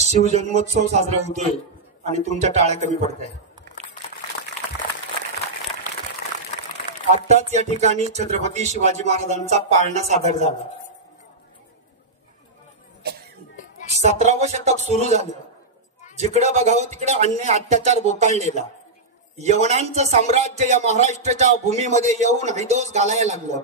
शिवजन्मोत्सव साजरा होतोय आणि तुमच्या टाळ्या कमी पडताय। आत्ताच या ठिकाणी छत्रपती शिवाजी महाराजांचा पाळणा सादर झाला। 17वे शतक सुरू झालं। जिकडे बघावं तिकडे अन्याय अत्याचार बोकाळलेला। यवनांचं साम्राज्य या महाराष्ट्राच्या भूमीमध्ये येऊन हैदोस घालायला लागलं।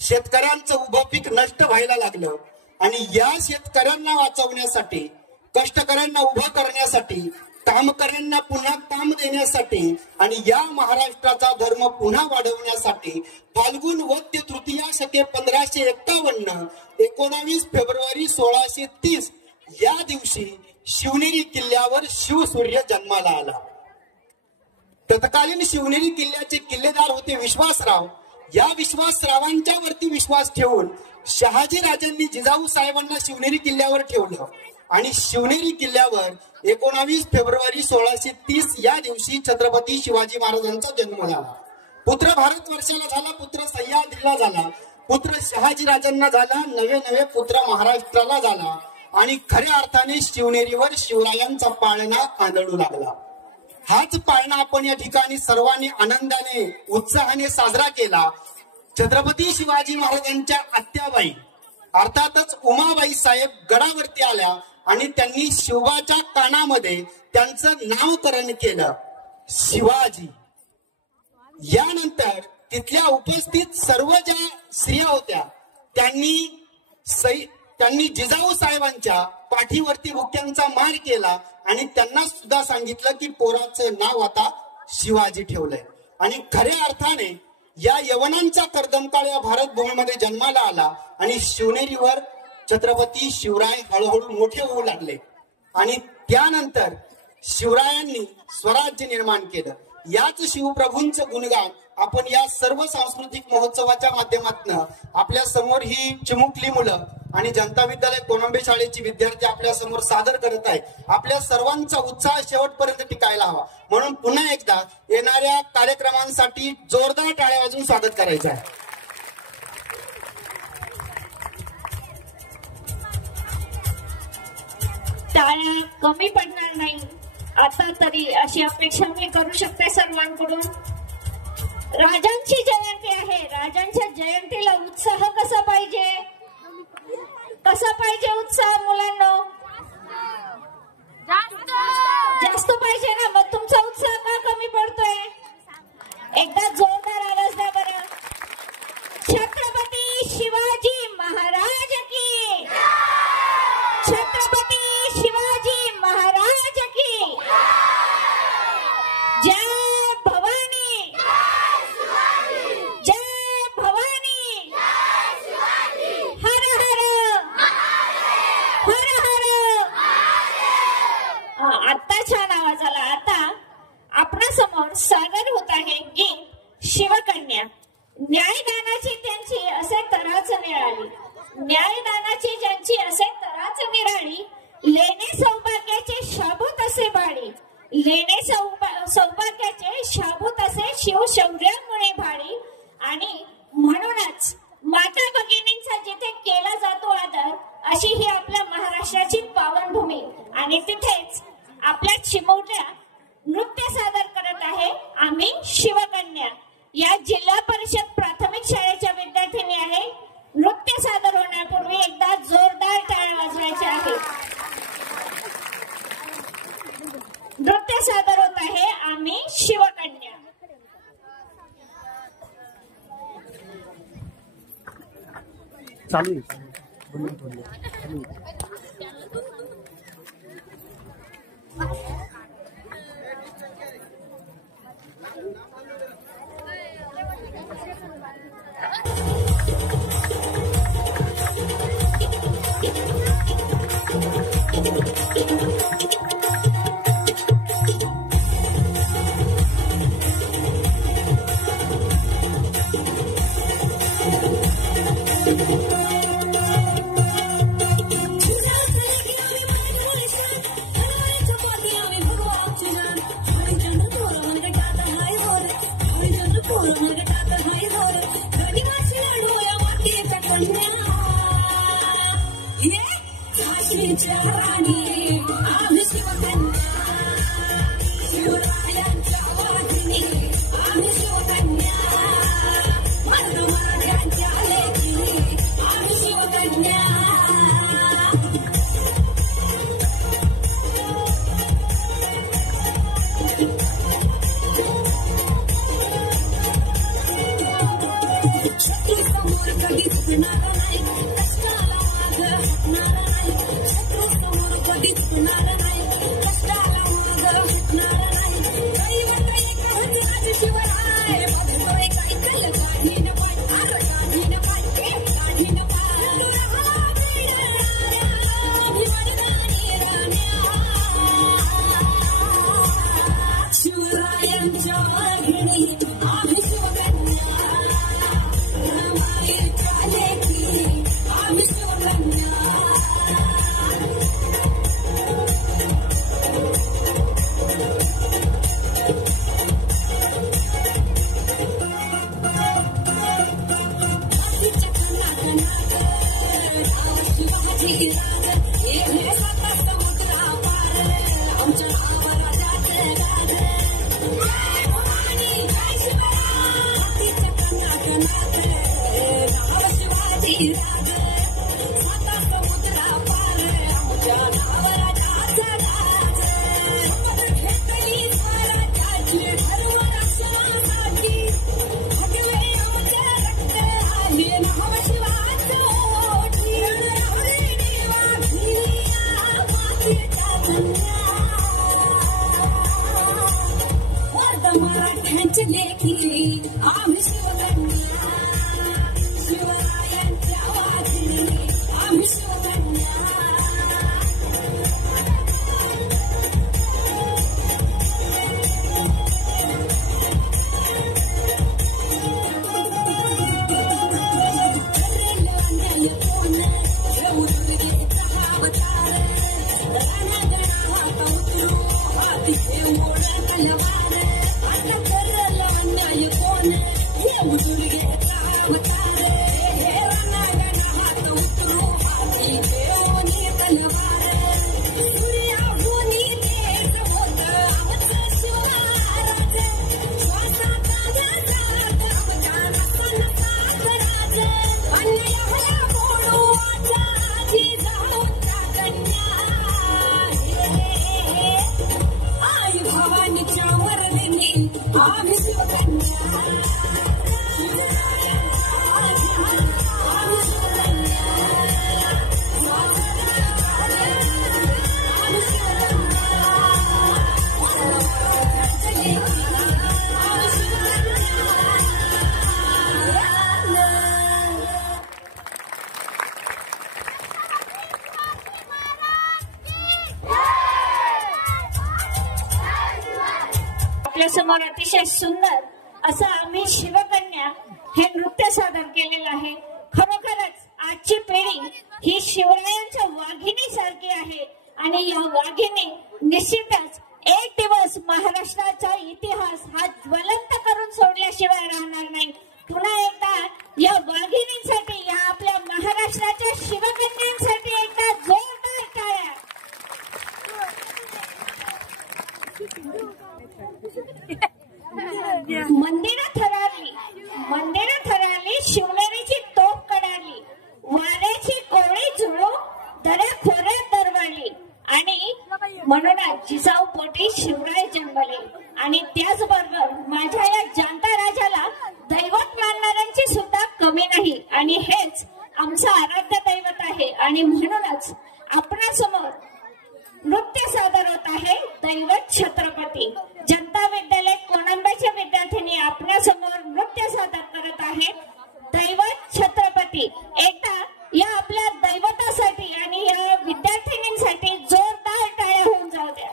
शेतकऱ्यांचं उभं पीक नष्ट व्हायला लागलं आणि या शेतकऱ्यांना वाचवण्यासाठी, कष्टकऱ्यांना उभं करण्यासाठी, कामकऱ्यांना पुन्हा काम देण्यासाठी आणि या महाराष्ट्राचा धर्म पुन्हा वाढवण्यासाठी फाल्गुन वद्य तृतीया शके 1551 19 फेब्रुवारी 1630 या दिवशी शिवनेरी किल्ल्यावर शिवसूर्य जन्माला आला। तत्कालीन शिवनेरी किल्ल्याचे किल्लेदार होते विश्वासराव। या विश्वासरावांच्या वरती विश्वास ठेवून शहाजी राजांनी जिजाऊ साहेबांना शिवनेरी किल्ल्यावर ठेवलं आणि शिवनेरी किल्ल्यावर 19 फेब्रुवारी 1630 या दिवशी छत्रपती शिवाजी महाराजांचा जन्म झाला। पुत्र भारतवर्षाला झाला, पुत्र सह्याद्रीला झाला, पुत्र शहाजी राजांना झाला, नवे पुत्र महाराष्ट्राला झाला आणि खऱ्या अर्थाने शिवनेरीवर शिवरायांचा पाळणा आंदळू लागला। हाच पाळणा आपण या ठिकाणी सर्वांनी आनंदाने उत्साहाने साजरा केला। छत्रपती शिवाजी महाराजांच्या आत्याबाई अर्थातच उमाबाई साहेब गडावरती आल्या आणि त्यांनी शिवाच्या कानामध्ये त्यांचं नामकरण केलं शिवाजी। यानंतर तिथल्या उपस्थित सर्व ज्या स्त्रिया होत्या त्यांनी जिजाऊ साहेबांच्या पाठीवरती बुक्यांचा मार केला आणि त्यांना सुद्धा सांगितलं की पोराचं नाव आता शिवाजी ठेवलंय। आणि खऱ्या अर्थाने या यवनांचा कर्दमकाळ या भारत भूमीमध्ये जन्माला आला आणि शिवनेरीवर छत्रपती शिवराय हळूहळू मोठे होऊ लागले आणि त्यानंतर शिवरायांनी स्वराज्य निर्माण केलं। याच शिवप्रभूंचं गुणगान आपण या सर्व सांस्कृतिक महोत्सवाच्या माध्यमातून आपल्या समोर ही चिमुकली मुलं आणि जनता विद्यालय कोणंबे शाळेची विद्यार्थी आपल्या समोर सादर करत आहेत। आपल्या सर्वांचा उत्साह शेवटपर्यंत टिकायला हवा म्हणून पुन्हा एकदा येणाऱ्या कार्यक्रमांसाठी जोरदार टाळ्या वाजवून स्वागत करायचं आहे। टाळ्या कमी पडणार नाही आता तरी अशी अपेक्षा मी करू शकते सर्वांकडून. राजांची जयंती आहे. राजांच्या जयंतीला उत्साह कसा पाहिजे? कसा पाहिजे उत्साह मुलांनो? जास्त पाहिजे ना. मग तुमचा उत्साह का कमी पडतोय? एकदा जोरदार आवाज द्या बरं. छत्रपती शिवाजी महाराज की. छत्रपती शिवाजी महाराज की. जय भवानी. जय भवानी. हर हर हर हर. आता छान आवाज आला. आता आपणासमोर सादर होत आहे गीत शिवकन्या. न्यायदानाची त्यांची असे तराच निराळी. न्यायदानाची ज्यांची असे तराच निराळी. लेणे सौभाग्याचे शाबूत असे बाळी. लेणे सौभाग्याचे शाबूत असे शिवशौर्यामुळे भाळी. आणि म्हणूनच माता भगिनींचा जिथे केला जातो आदर अशी ही आपल्या महाराष्ट्राची पावनभूमी. आणि तिथेच आपल्या चिमुरड्या नृत्य सादर करत आहे आम्ही शिवकन्या. या जिल्हा परिषद प्राथमिक शाळेच्या विद्यार्थिनी आहे. नृत्य सादर होण्यापूर्वी एकदा जोरदार टाळ्या वाजवायच्या आहे. नृत्य सादर होत आहे आम्ही शिवकन्या. चालू Thank you. समोर अतिशय सुंदर असं आम्ही शिवकन्या हे नृत्य सादर केलेलं आहे. खरोखरच आजची पिढी ही शिवरायांच्या वाघिणी सारखी आहे आणि या वाघिणी निश्चितच एक दिवस महाराष्ट्राचा इतिहास हा ज्वलंत करून सोडल्याशिवाय राहणार नाही. पुन्हा एकदा या वाघिणींसाठी, या आपल्या महाराष्ट्राच्या शिवकन्यांसाठी एकदा जोरदार टाळ्या. मंदिरं थरारली, शिवनेरीची तोफ कडाली, वाऱ्याची कोवळी झुळू दऱ्या खोऱ्यात दरवळली आणि म्हणूनच जिजाऊ पोटी शिवराय जन्मले. आणि त्याचबरोबर माझ्या या जाणता राजाला दैवत मानणाऱ्यांची सुद्धा कमी नाही आणि हेच आमचं आराध्य दैवत आहे. आणि म्हणूनच आपणासमोर नृत्य सादर होत आहे दैवत छत्रपती. जनता विद्यालय कोणंबाच्या विद्यार्थ्यांनी आपणासमोर नृत्य सादर करत आहे दैवत छत्रपती. एकदा या आपल्या दैवतासाठी आणि या विद्यार्थिनींसाठी जोरदार टाळ्या होऊन जाऊ द्या.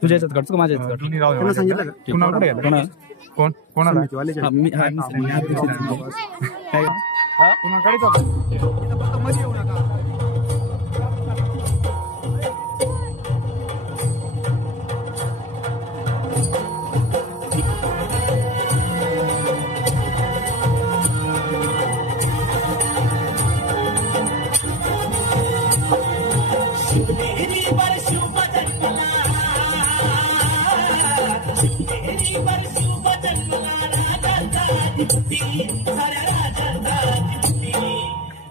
तुझ्या याच्यात काढतो का माझ्या याच्यात काढतो? सांगितलं का? कोण कोणाला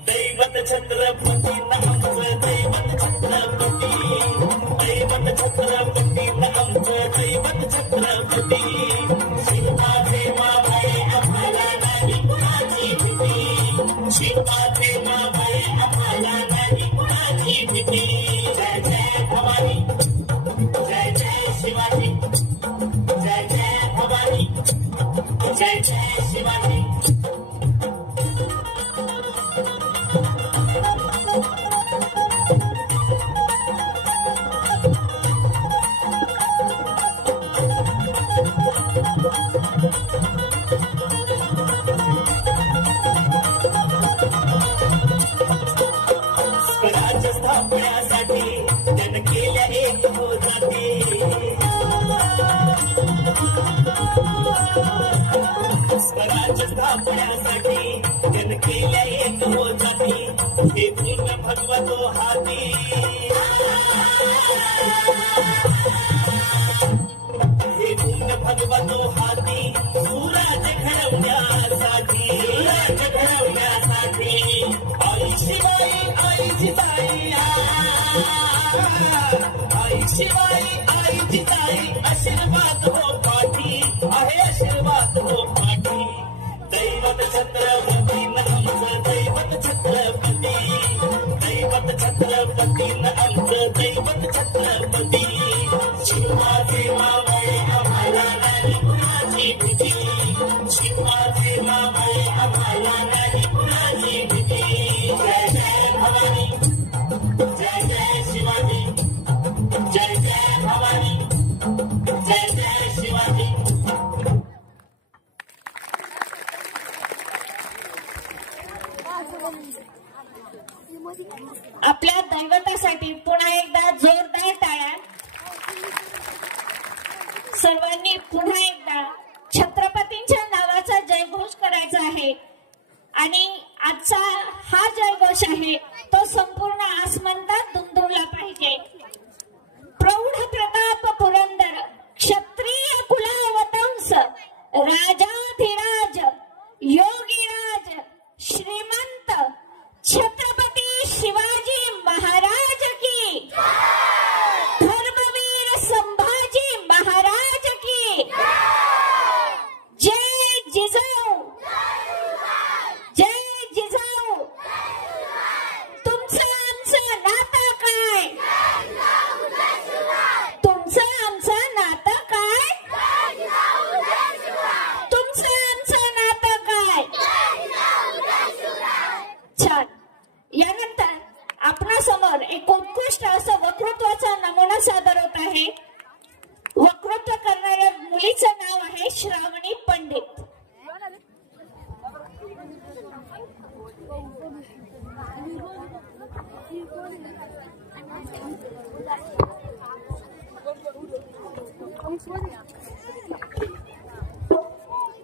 दैवत छत्रपती आमचं दैवत छत्रपती, दैवत छत्रपती आमचं दैवत छत्रपती. शिवमाते मावळे आम्हाला नाही कुणाची भीती, शिवमाते मावळे आम्हाला नाही कुणाची भीती. जय जय भवानी, जय जय शिवाजी, जय जय भवानी, जय जय शिवाजी. स्वराज्य स्थापण्यासाठी त्यानं केल्या एक हो जाते, स्वराज्य स्थापण्यासाठी त्यानं केल्या एक हो जाते. हे पूर्ण भगवतो हाती, हे पूर्ण भगवतो हाती. सुराज्य घडवण्यासाठी, सुराज्य घडवण्यासाठी आई शिवाई, आई जिजाई, आई शिवाई, आई जिजाई. आशीर्वाद हो पाठी, आहे आशीर्वाद हो पाठी. दैवत छत्रपती आमचं दैवत छत्रपती, दैवत छत्रपती आमचं दैवत छत्रपती. शिवमाते मावळे आम्हाला नाही कुणाची भीती, शिवमाते मावळे आम्हाला नाही कुणाची भीती. जय जय भवानी, जय जय शिवाजी, जय जय भवानी, जय जय शिवाजी. आपल्या दैवतासाठी पुन्हा एकदा जोरदार वर्णन सादर होत आहे. वक्तृत्व करणाऱ्या मुलीचं नाव आहे श्रावणी पंडित.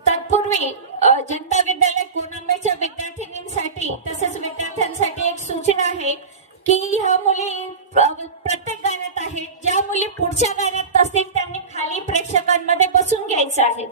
तत्पूर्वी जनता विद्यालय कोणंबेच्या विद्यार्थिनींसाठी तसेच विद्यार्थ्यांसाठी एक सूचना आहे की ह्या मुली प्रत्येक गाण्यात आहेत. ज्या मुली पुढच्या गाण्यात असतील त्यांनी खाली प्रेक्षकांमध्ये बसून घ्यायचं आहे.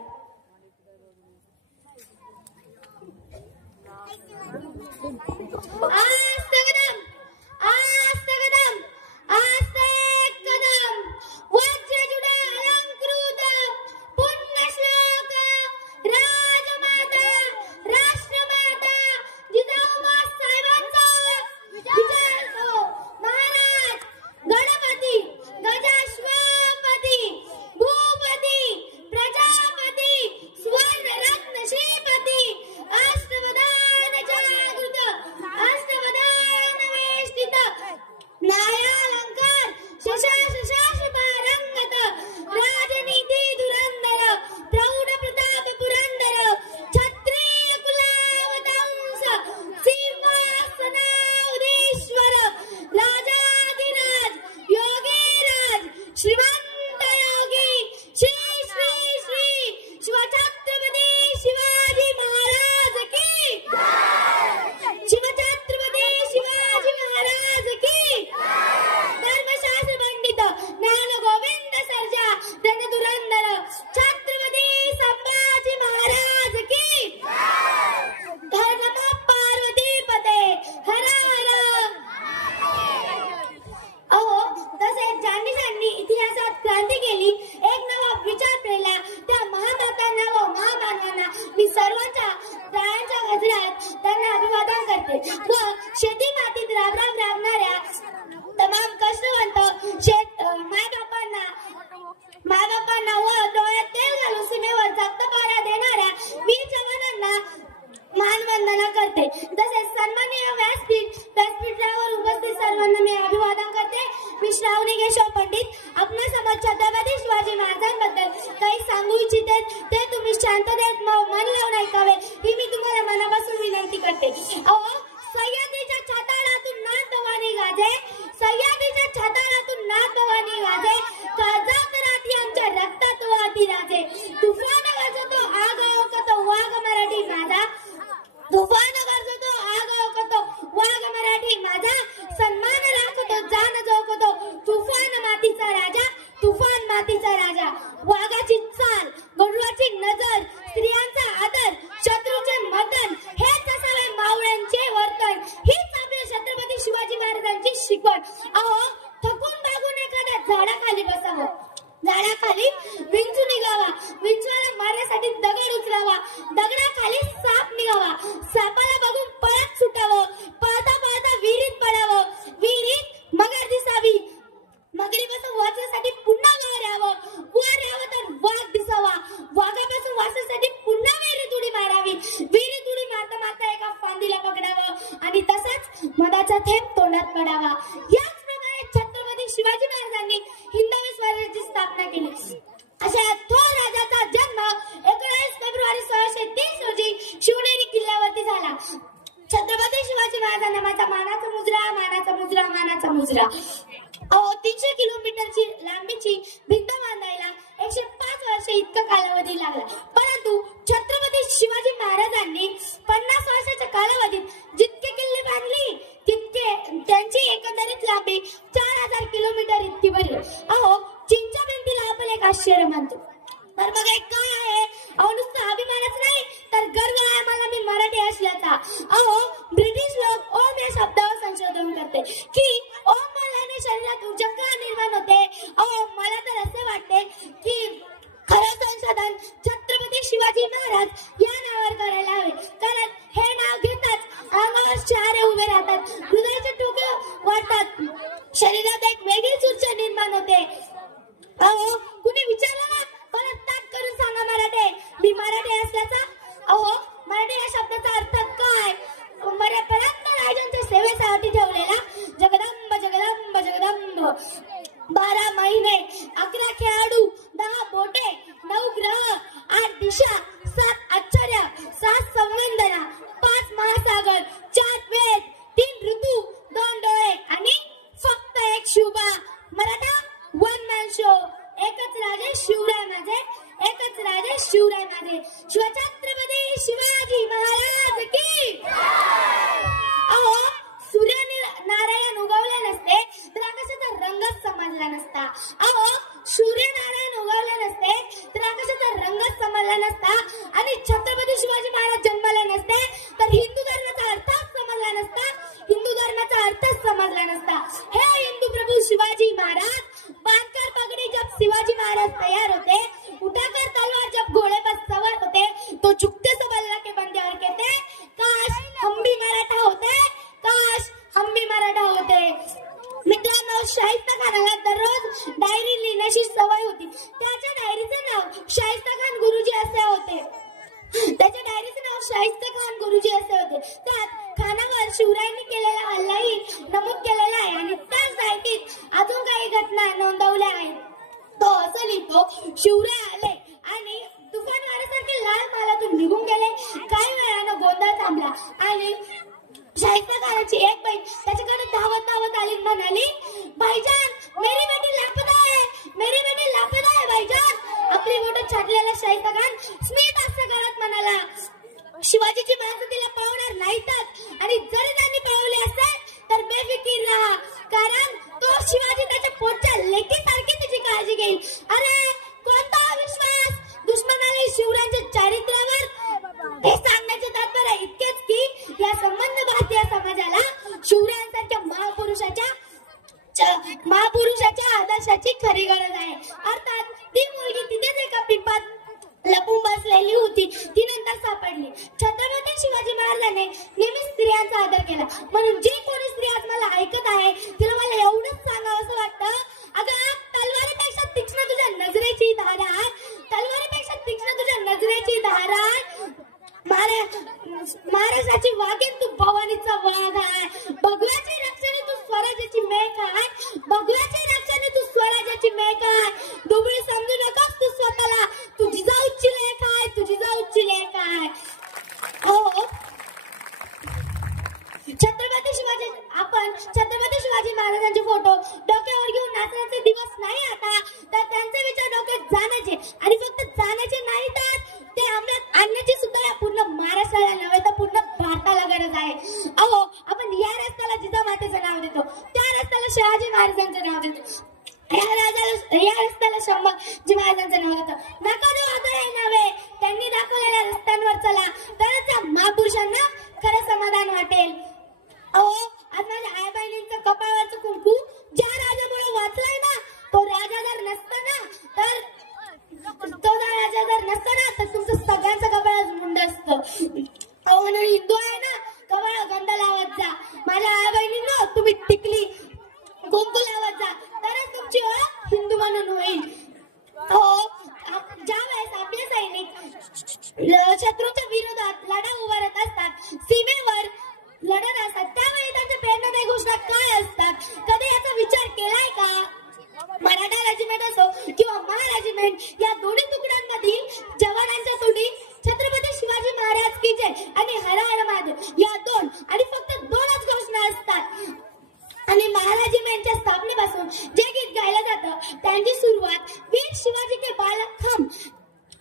12 महिने, 11 खेळाडू, 10 बोटे, 9 ग्रह, 8 दिशा, 7 आश्चर्य, 7 संवंदना, 5 महासागर, 4 वेद, 3 ऋतू, 2 डोळे आणि फक्त एक Shivba. Maratha one man show. एकच राजे शिवराय माझे, एकच राजे शिवराय माझे. शिवछत्रपती शिवाजी महाराज की. अहो, सूर्य नारायण उगवले नसते तर आकाशाचा रंगच समजला नसता. अहो, सूर्यनारायण उगवले नसते तर आकाशाचा रंगच समजला नसता. आणि छत्रपती शिवाजी महाराज जन्मले नसते तर हिंदू धर्माचा अर्थच समजला नसता. हिंदू धर्माचा अर्थच समजला नसता. हे हिंदू प्रभू शिवाजी महाराज, बांधकर पगड़ी जब शिवाजी महाराज तैयार होते, उठाकर तलवार जब घोड़े पर सवार होते, तो झुकते सब अल्लाह के बंदे और कहते, काश हम भी मराठा होते, काश हम भी मराठा होते. मित्रांनो, शाहिस्ता खानाला दररोज डायरी लिहिण्याची सवय होती. त्याच्या डायरीचं नाव शाहिस्ता खान गुरुजी असे होते. त्याच्या डायरीचं नाव शाहिस्ता खान गुरुजी असे होते. त्यात खानावर शिवरायांनी केलेला हल्लाही नमूद केलेला आहे आणि त्याच डायरीत अजून काही घटना नोंदवल्या आहेत. तो असं लिहितो, शिवराय आले आणि तुफान वाऱ्यासारखे लाल मालातून निघून गेले. काही वेळानं गोंधळ थांबला आणि शाहिस्ता खानाची एक बहीण त्याच्याकडे धावत धावत आली, म्हणाली, भाईजान मेरी बेटी लापता है, मेरी बेटी लापता है भाईजान. आपली बोटं छाटलेला शाहिस्ता खान स्मित हास्य करत म्हणाला, शिवाजीची माणसं तिला पावणार नाहीतच आणि जरी त्यांनी पावले असेल तर बेफिकीर राहा, कारण तो शिवाजी त्याच्या पोटच्या लेकीसारखी तिची काळजी घेईल. अरे कोणता विश्वास दुश्मनाने शिवरायांच्या चारित्र्यावर. हे सांगण्याचे तात्पर्य इतकेच की या संबंध भारतीय समाजाला शिवरायांसारख्या महापुरुषाच्या आदर्शाची खरी गरज आहे. अर्थात ती मुलगी तिथेच एका पिंपात लपून बसलेली होती. ती नंतर सापडली. छत्रपती शिवाजी महाराजांनी नेहमी स्त्रियांचा आदर केला. म्हणून जे कोणी स्त्री आज मला ऐकत आहे तिला मला एवढंच सांगावं असं वाटतं, अगं तलवारीपेक्षा तीक्ष्ण तुझ्या नजरेची धार आहे, तलवारीपेक्षा तीक्ष्ण तुझ्या नजरेची धार आहे. महाराष्ट्राची वाघीण तू भवानीचा वाघ आहे. भगव्याच्या रक्षाने तू स्वराज्याची मेघ आहे, भगव्याच्या रक्षाने तू स्वराज्याची मेघ आहे. दुबळी समजू नकोस तू स्वतःला, तू जिजाऊची लेख आहे, तू जिजाऊची लेख आहे. हो, छत्रपती शिवाजी महाराजांचे फोटो डोक्यावर घेऊन नाचण्याचे दिवस नाही आता, तर त्यांचे विचार डोक्यात जाण्याचे आणि फक्त जाण्याचे नाही तर ते अंमलात आणण्याची सुद्धा या पूर्ण महाराष्ट्राला नव्हे तर पूर्ण भारताला गरज आहे. अहो, आपण या रस्त्याला जिजामातेचं नाव देतो, त्या रस्त्याला शहाजी महाराजांचं नाव देतो, या रस्त्याला संभाजी महाराजांचं नाव देतो. नका देऊ आता हे नावे. त्यांनी दाखवलेल्या रस्त्यांवर चला, तरच त्या महापुरुषांना खरं समाधान वाटेल. अहो, आज माझ्या आई बहिणींचं कपाळावरचं कुंकू ज्या राजामुळे वाचलाय ना, तो राजा जर नसताना तर तुमचं सगळ्यांचं कपाळ मुंड असतं. अहो, म्हणून हिंदू आहे ना, कपाळ गंध लावत जा. माझ्या आई बहिणींना तुम्ही टिकली कुंकू लावत जा, तरच तुमची ओळख हिंदू म्हणून होईल. हो, ज्या वेळेस आपले सैनिक शत्रूच्या विरोधात लढा उभारत असतात, सीमेवर लढत असतात, त्यावेळी त्यांच्या प्रेरणादायी घोषणा काय असतात, कधी याचा विचार केलाय का? मराठा रेजिमेंट असो किंवा महारेजिमेंट, या दोन्ही तुकड्यांमधील जवानांच्या तोंडी छत्रपती शिवाजी महाराज की जय आणि हर हर महादेव या दोन आणि फक्त दोनच घोषणा असतात. आणि महारेजिमेंटच्या स्थापनेपासून जे गीत गायलं जातं त्यांची सुरुवात वीर शिवाजी के बालक हम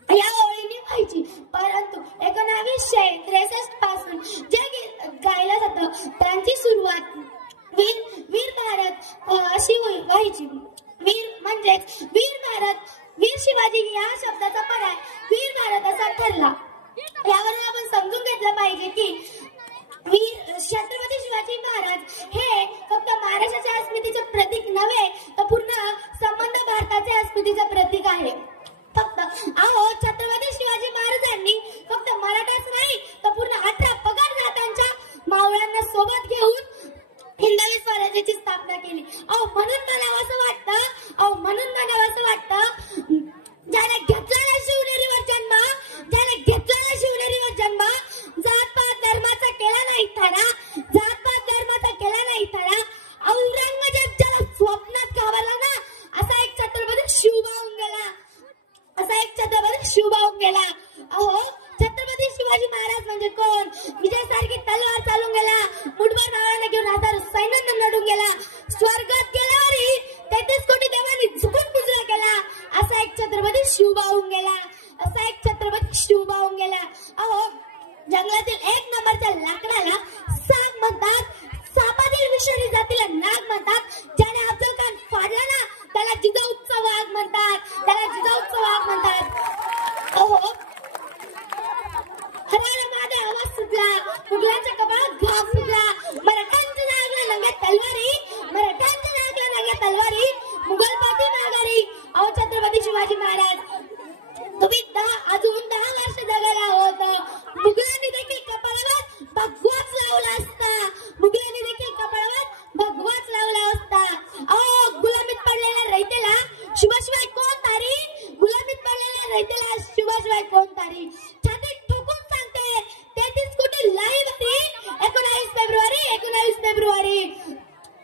या ओळीने व्हायची. परंतु 1963 पासून जे गीत गायलं जातं त्यांची सुरुवात वीर भारत अशी व्हायची. वीर म्हणजेच वीर भारत, वीर शिवाजी या शब्दाचा पर्याय वीर भारत असा ठरला. यावरून आपण समजून घेतलं पाहिजे की वीर छत्रपती शिवाजी महाराज हे फक्त महाराष्ट्राच्या अस्मितेचे प्रतीक नव्हे तर पूर्ण संबंध भारताच्या अस्मितेचे प्रतीक आहे. फक्त छत्रपती शिवाजी महाराजांनी फक्त मराठाच नाही तर पूर्ण 18 पगार जात्यांच्या मावळ्यांना सोबत घेऊन हिंदवी स्वराज्याची स्थापना केली. म्हणून मला असं वाटतं ज्याने घेतलेला शिवनेरीवर जन्म, ज्याने घेतलेला शिवनेरीवर जन्म, जातपात धर्माचा केला नाही थारा, जातपात धर्माचा केला नाही थारा, औरंगजेब ज्याला स्वप्नात गावाला शिवबा होऊन गेला, असा एक छत्रपती शिवबा होऊन गेला. अहो जंगलातील एक नंबरच्या लाकडाला साग म्हणतात, सापातील विषारी जातीला नाग म्हणतात. ज्याने अफजल खान फाडला ना त्याला जिजाऊचा वाघ म्हणतात, त्याला जिजाऊचा वाघ म्हणतात. अहो हराला माझा आवाज सुटला, मुघलांच्या कपाळात घाम सुटला, मराठ्यांच्या नागला नंग्या तलवारी, मराठ्यांच्या नागला नंग्या तलवारी, मुघल पाठी माघारी. अहो छत्रपती शिवाजी महाराज तुम्ही अजून 10 वर्ष जगायला होतं. मुघलांनी देखील कपाळावर भगवाच लावला असता, मुघलांनी देखील कपाळावर भगवाच लावला असता. अहो गुलामीत पडलेल्या रयतेला शिवाशिवाय कोण तारी, गुलामीत पडलेल्या रयतेला शिवाशिवाय कोण तारी. छाती ठोकून सांगते 33 कोटी लाईव्ह होती 19 फेब्रुवारी 19 फेब्रुवारी.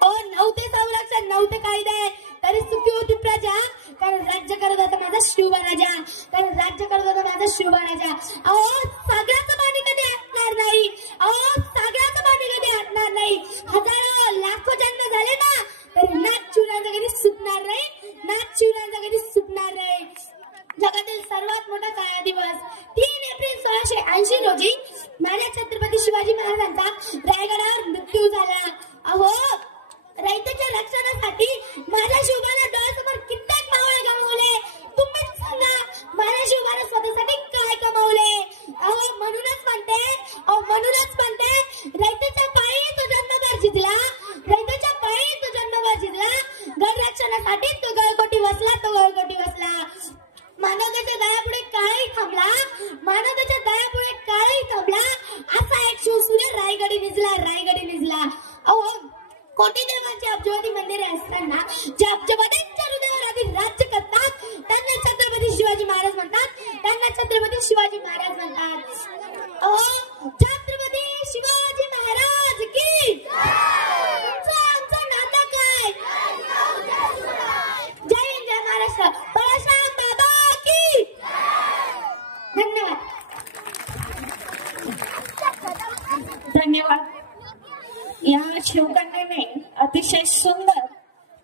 ओ नव्हते संरक्षण, नव्हते कायदे, तरी सुखी होती प्रजा, कारण राज्य करत होता माझा शिवबा राजा, कारण राज्य करत होता माझा शिवबा राजा. अहो सागराचं पाणी कधी आटणार नाही, अहो सागराचं पाणी कधी आटणार नाही. हजारो लाखो जन्म झाले ना तरी नाग शिवरायांचा कधी सुटणार नाही, नाग शिवरायांचा कधी सुटणार नाही. जगातील सर्वात मोठा काळा दिवस 3 एप्रिल 1680 रोजी माझ्या छत्रपती शिवाजी महाराजांचा रायगडावर मृत्यू झाला. अहो रयतेच्या रक्षणासाठी माझ्या शिवबाला डोळ्यासमोर कित्येक मावळे गमावले. तुम्हीच सांगा माझ्या शिवबाने स्वतःसाठी काय कमावले. अहो म्हणूनच म्हणते रयतेच्या पायी तो जन्मभर जिंकला, रयतेच्या पायी तो जन्मभर जिंकला. गड रक्षणासाठी तो गळकोटी वसला, तो गळकोटी वसला. मानवतेच्या दयापुढे काळही थांबला, मानवतेच्या दयापुढे काळही थांबला. असा एक शिवसूर्य रायगडी निजला, रायगडी निजला. अहो कोटी देवांची अब्जवती मंदिरे असताना ज्या अब्जवतींच्या हृदयावर आधी राज्य करतात त्यांना छत्रपती शिवाजी महाराज म्हणतात, त्यांना छत्रपती शिवाजी महाराज म्हणतात. छत्रपती शिवाजी महाराज की आमचं नातं काय. जय हिंद जय महाराष्ट्र. परशुराम बाबा की धन्यवाद. धन्यवाद. या शिवकन्याने अतिशय सुंदर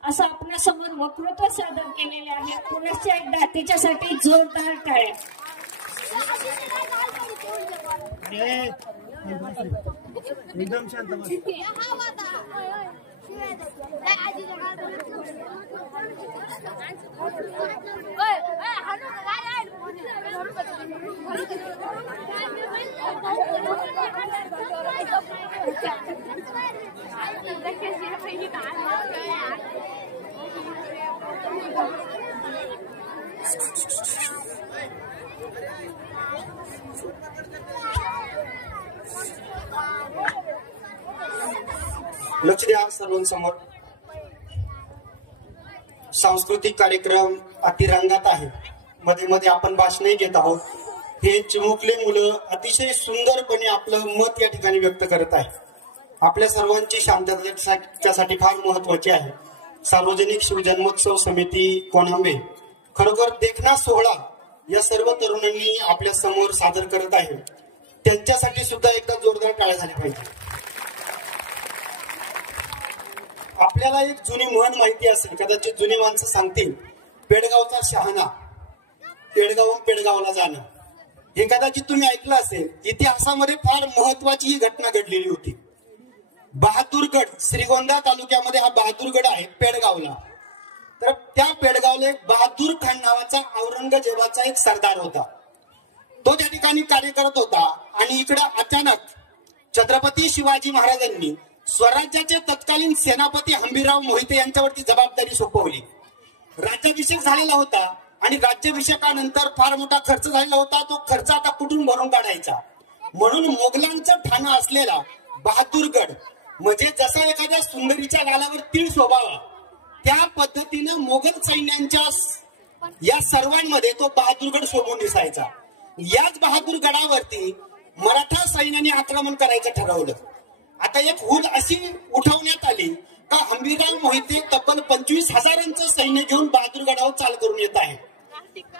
असं आपल्या समोर वक्तृत्व सादर केलेले आहे. पुनश्च एकदा तिच्यासाठी जोरदार टाळ्या. एकदम शांत बस. लक्ष द्या सर्वांसमोर. सांस्कृतिक कार्यक्रम अतिरंगात आहे. मध्ये मध्ये आपण भाषणही घेत आहोत. हे चिमुकले मुलं अतिशय सुंदरपणे आपलं मत या ठिकाणी व्यक्त करत आहे. आपल्या सर्वांची शांतता त्यासाठी फार महत्वाची आहे. सार्वजनिक शिवजन्मोत्सव समिती कोणांबे खरोखर देखणा सोहळा या सर्व तरुणांनी आपल्या समोर सादर करत आहे. त्यांच्यासाठी सुद्धा एकदा जोरदार टाळ्या झाल्या पाहिजे. आपल्याला एक जुनी म्हण माहिती असेल, कदाचित जुनी माणसं सांगतील, पेडगावचा शहाणा पेडगावहून पेडगावला जाणं. हे कदाचित तुम्ही ऐकलं असेल. इतिहासामध्ये फार महत्वाची ही घटना घडलेली होती. बहादूरगड, श्रीगोंदा तालुक्यामध्ये हा बहादूरगड आहे पेडगावला. तर त्या पेडगावला बहादूर खान नावाचा औरंगजेबाचा एक सरदार होता. तो त्या ठिकाणी कार्य करत होता आणि इकडं अचानक छत्रपती शिवाजी महाराजांनी स्वराज्याचे तत्कालीन सेनापती हंबीरराव मोहिते यांच्यावरती जबाबदारी सोपवली. राज्याभिषेक झालेला होता आणि राज्याभिषेकानंतर फार मोठा खर्च झालेला होता. तो खर्च आता कुठून भरून काढायचा, म्हणून मोगलांचं ठाणं असलेला बहादूरगड, म्हणजे जसा एखाद्या सुंदरीच्या गालावर तीळ शोभावा त्या पद्धतीनं मोगल सैन्यांच्या या सर्वांमध्ये तो बहादूरगड शोभून दिसायचा. याच बहादूरगडावरती मराठा सैन्याने आक्रमण करायचं ठरवलं. आता एक हुल अशी उठवण्यात आली का हंबीरराव मोहिते तब्बल 25,000 सैन्य घेऊन बहादूरगडावर चाल करून येत आहे.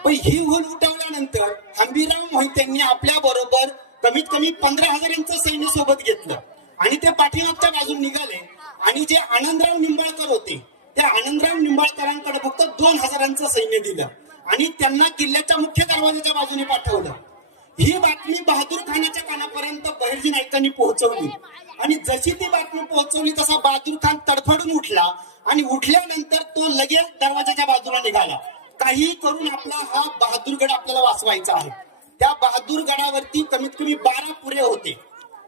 पण ही हुल उठवल्यानंतर हंबीरराव मोहितेंनी आपल्या बरोबर कमीत कमी 15,000 सैन्य सोबत घेतलं आणि ते पाठीमागच्या बाजून निघाले. आणि जे आनंदराव निंबाळकर होते त्या आनंदराव निंबाळकरांकडे फक्त 2,000 सैन्य दिलं आणि त्यांना किल्ल्याच्या मुख्य दरवाजाच्या बाजूने पाठवलं. ही बातमी बहादूर खानाच्या कानापर्यंत बहिर्जी नाईकांनी पोहोचवली आणि जशी ती बातमी पोहोचवली तसा बहादूर खान तडफडून उठला आणि उठल्यानंतर तो लगेच दरवाजाच्या बाजूला निघाला. काही करून आपला हा बहादूरगड आपल्याला वाचवायचा आहे. त्या बहादूरगडावरती कमीत कमी 12 पुरे होते.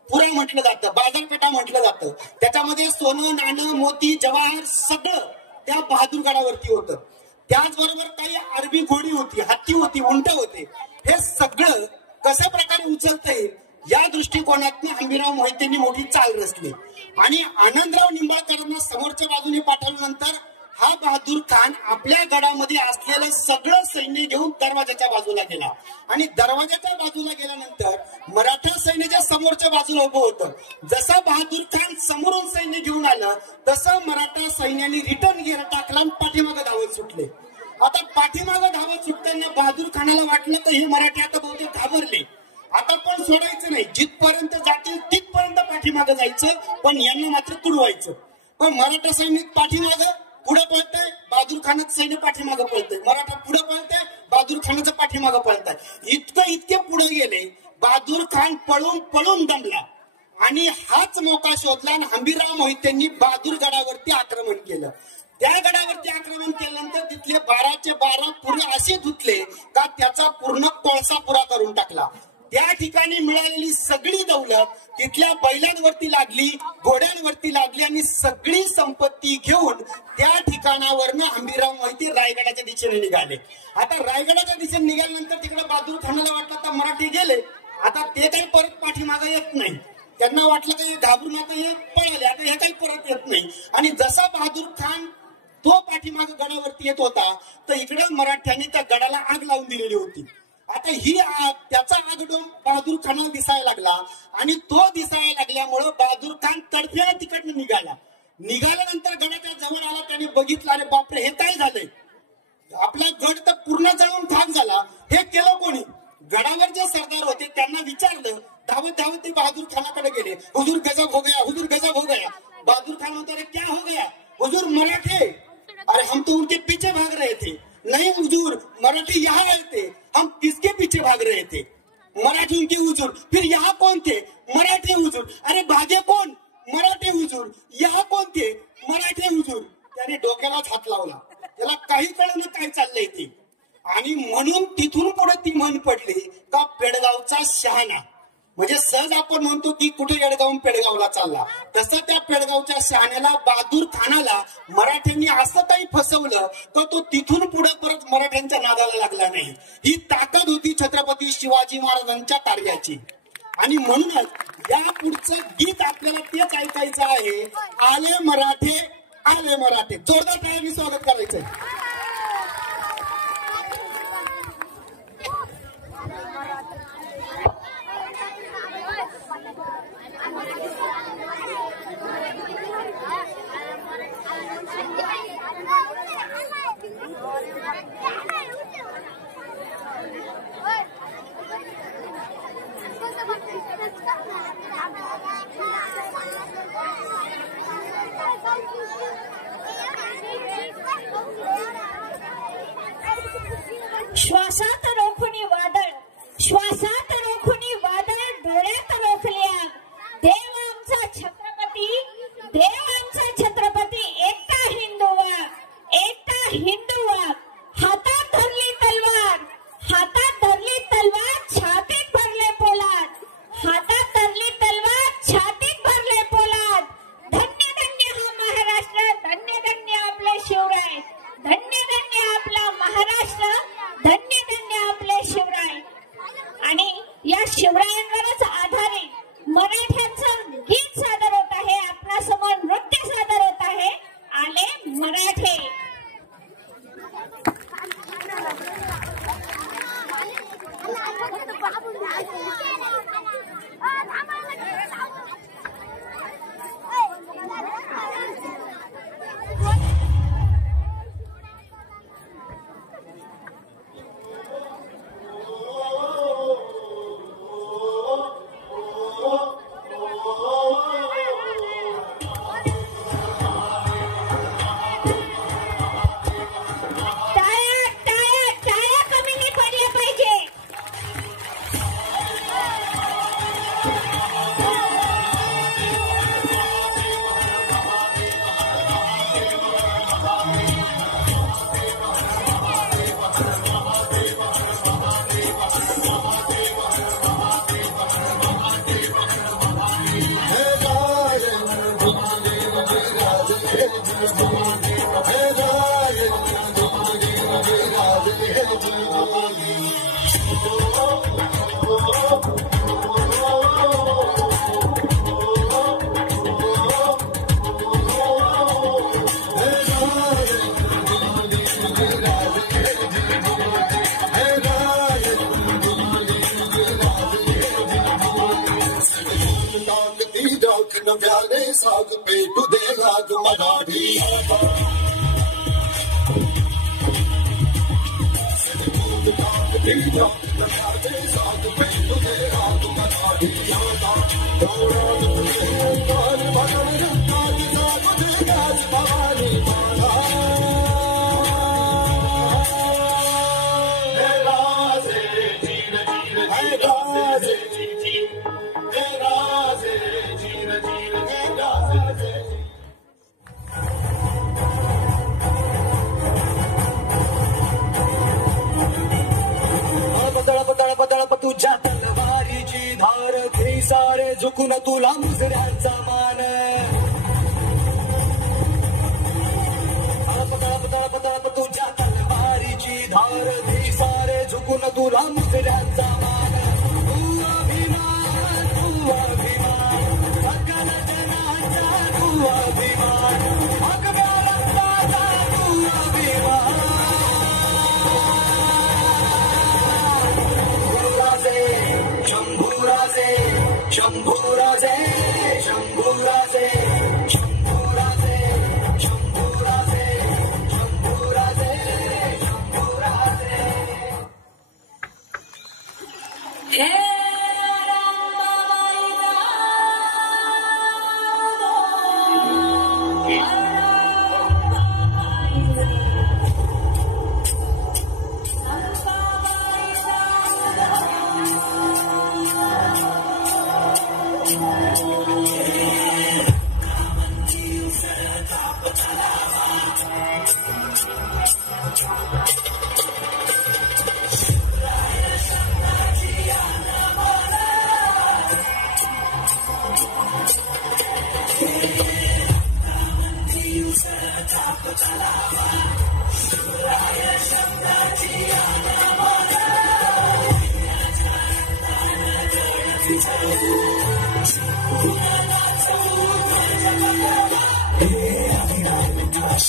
पुरा म्हटलं जातं, बाजारपेठा म्हटलं जातं. त्याच्यामध्ये सोनं, नाणं, मोती, जवाहर सगळं त्या बहादूरगडावरती होतं. त्याचबरोबर काही अरबी घोडी होती, हत्ती होती, उंट होते. हे सगळं कशा प्रकारे उचलता येईल या दृष्टिकोनातून हंबीरराव मोहितेंनी मोठी चाल रचली आणि आनंदराव निंबाळकरांना समोरच्या बाजूने पाठवल्यानंतर हा बहादूर खान आपल्या गडामध्ये असलेलं सगळं सैन्य घेऊन दरवाजाच्या बाजूला गेला आणि दरवाजाच्या बाजूला गेल्यानंतर मराठा सैन्य ज्या समोरच्या बाजूला उभं होतं. जसा बहादूर खान समोरून सैन्य घेऊन आलं तसं मराठा सैन्याने रिटर्न गिअर टाकला आणि पाठीमागं धावत सुटले. आता पाठीमागं धावत सुटताना बहादूर खानाला वाटलं तर हे मराठी आता बहुतेक घाबरले, आता पण सोडायचं नाही, जिथपर्यंत जातील तिथपर्यंत पाठीमागं जायचं, पण यांना मात्र तुडवायचं. पण मराठा सैनिक पाठीमागं पुढे पळतंय, बहादूर खानाचं सैन्य पाठीमागं पळतंय, मराठा पुढे पळतंय, बहादूर खानाचं पाठीमागं पळतंय. इतके पुढे गेले, बहादूर खान पळून पळून दमला आणि हाच मौका शोधला आणि हंबीरराव मोहितेंनी बहादूरगडावरती आक्रमण केलं. त्या गडावरती आक्रमण केल्यानंतर तिथले 12चे 12 पुरे असे धुतले का त्याचा पूर्ण कोळसा पुरा करून टाकला. त्या ठिकाणी मिळालेली सगळी दौलत तिथल्या बैलांवरती लागली, घोड्यांवरती लागली आणि सगळी संपत्ती घेऊन त्या ठिकाणावरनं हंबीरराव मोहिते रायगडाच्या दिशेने निघाले. आता रायगडाच्या दिशेने निघाल्यानंतर तिकडे बहादूर खानाला वाटलं तर मराठी गेले, आता ते काही परत पाठीमागे येत नाही. त्यांना वाटलं की घाबरून आता हे पळाले, आता हे काही परत येत नाही. आणि जसा बहादूर खान तो पाठीमागे गडावरती येत होता तर इकडे मराठ्यांनी त्या गडाला आग लावून दिलेली होती. आता ही आग, त्याचा आगडोम बहादूर खानाला दिसायला लागला आणि तो दिसायला लागल्यामुळं बहादूर खान तडफेला तिकडनं निघाल्यानंतर गडाच्या जवळ आला. त्याने बघितलं, अरे बापरे, हे काय झालंय, आपला गड तर पूर्ण जळून खाक झाला, हे केलं कोणी? गडावर जे सरदार होते त्यांना विचारलं, धावत ते बहादूर खानाकडे गेले. हुजूर गजब हो गया, हुजूर गजब हो गया. बहादूर खान होता, अरे क्या हो गया? हुजूर मराठे, अरे हम तो उनके पीछे भाग रहे थे. नहीं हुजूर, मराठी यहाँ आए थे, हम किसके पीछे भाग रहे थे? मराठी उनके हुजूर. फिर यहाँ कौन थे? मराठी हुजूर. अरे भागे कौन? मराठी हुजूर. यहाँ कौन थे? मराठी हुजूर. त्याने डोक्यालाच हात लावला, त्याला काही कळलं काय चाललंय ते. आणि म्हणून तिथून पुढे ती म्हण पडली का पेडगावचा शहाणा. म्हणजे सहज आपण म्हणतो की कुठे येडगावून पेडगावला चालला, तसं त्या पेडगावच्या शहाण्याला बहादूर खानाला मराठ्यांनी असं काही फसवलं तर तो तिथून पुढे परत मराठ्यांच्या नादाला लागला नाही. ही ताकद होती छत्रपती शिवाजी महाराजांच्या कार्याची. आणि म्हणूनच या पुढचं गीत आपल्याला तेच ऐकायचं आहे, आले मराठे आले मराठे. जोरदार टाळ्यांनी स्वागत करायचंय. श्वासात रोखुनी वादळ, श्वासात रोखुनी वादळ, डोळ्यात रोखल्या. देव आमचा छत्रपती, देव आमचा छत्रपती, एकटा हिंदू वाघ, एकटा हिंदू वाघ. हातात धरली तलवार, हातात धरली तलवार, छातीत भरले पोलाद, हातात धरली तलवार, छातीत भरले पोलाद. धन्य धन्य हा महाराष्ट्र, धन्य धन्य आपले शिवराय, धन्य धन्य आपला महाराष्ट्र, धन्य धन्य आपले शिवराय. आणि या शिवरायांवरच आधारित मराठ्यांचं गीत सादर होत आहे, आपणासमोर नृत्य सादर होत आहे, आले मराठे. टाळ्या टाळ्या टाळ्या. प्यारे साग पेटू दे राग मराठी साग पेटू दे राग मराठी तुझ्या तलवारीची धार घे सारे झुकून तुला मुजऱ्यांचा मान तुझ्या तलवारीची धार घे सारे झुकून तुला मुजऱ्यांचा मान तू अभिमान सकल जनाचा तू अभिमान भगव्या रक्ताचा तू अभिमान शंभूराजे शंभूराजे शंभूराजे शंभूराजे शंभूराजे शंभूराजे शंभूराजे हे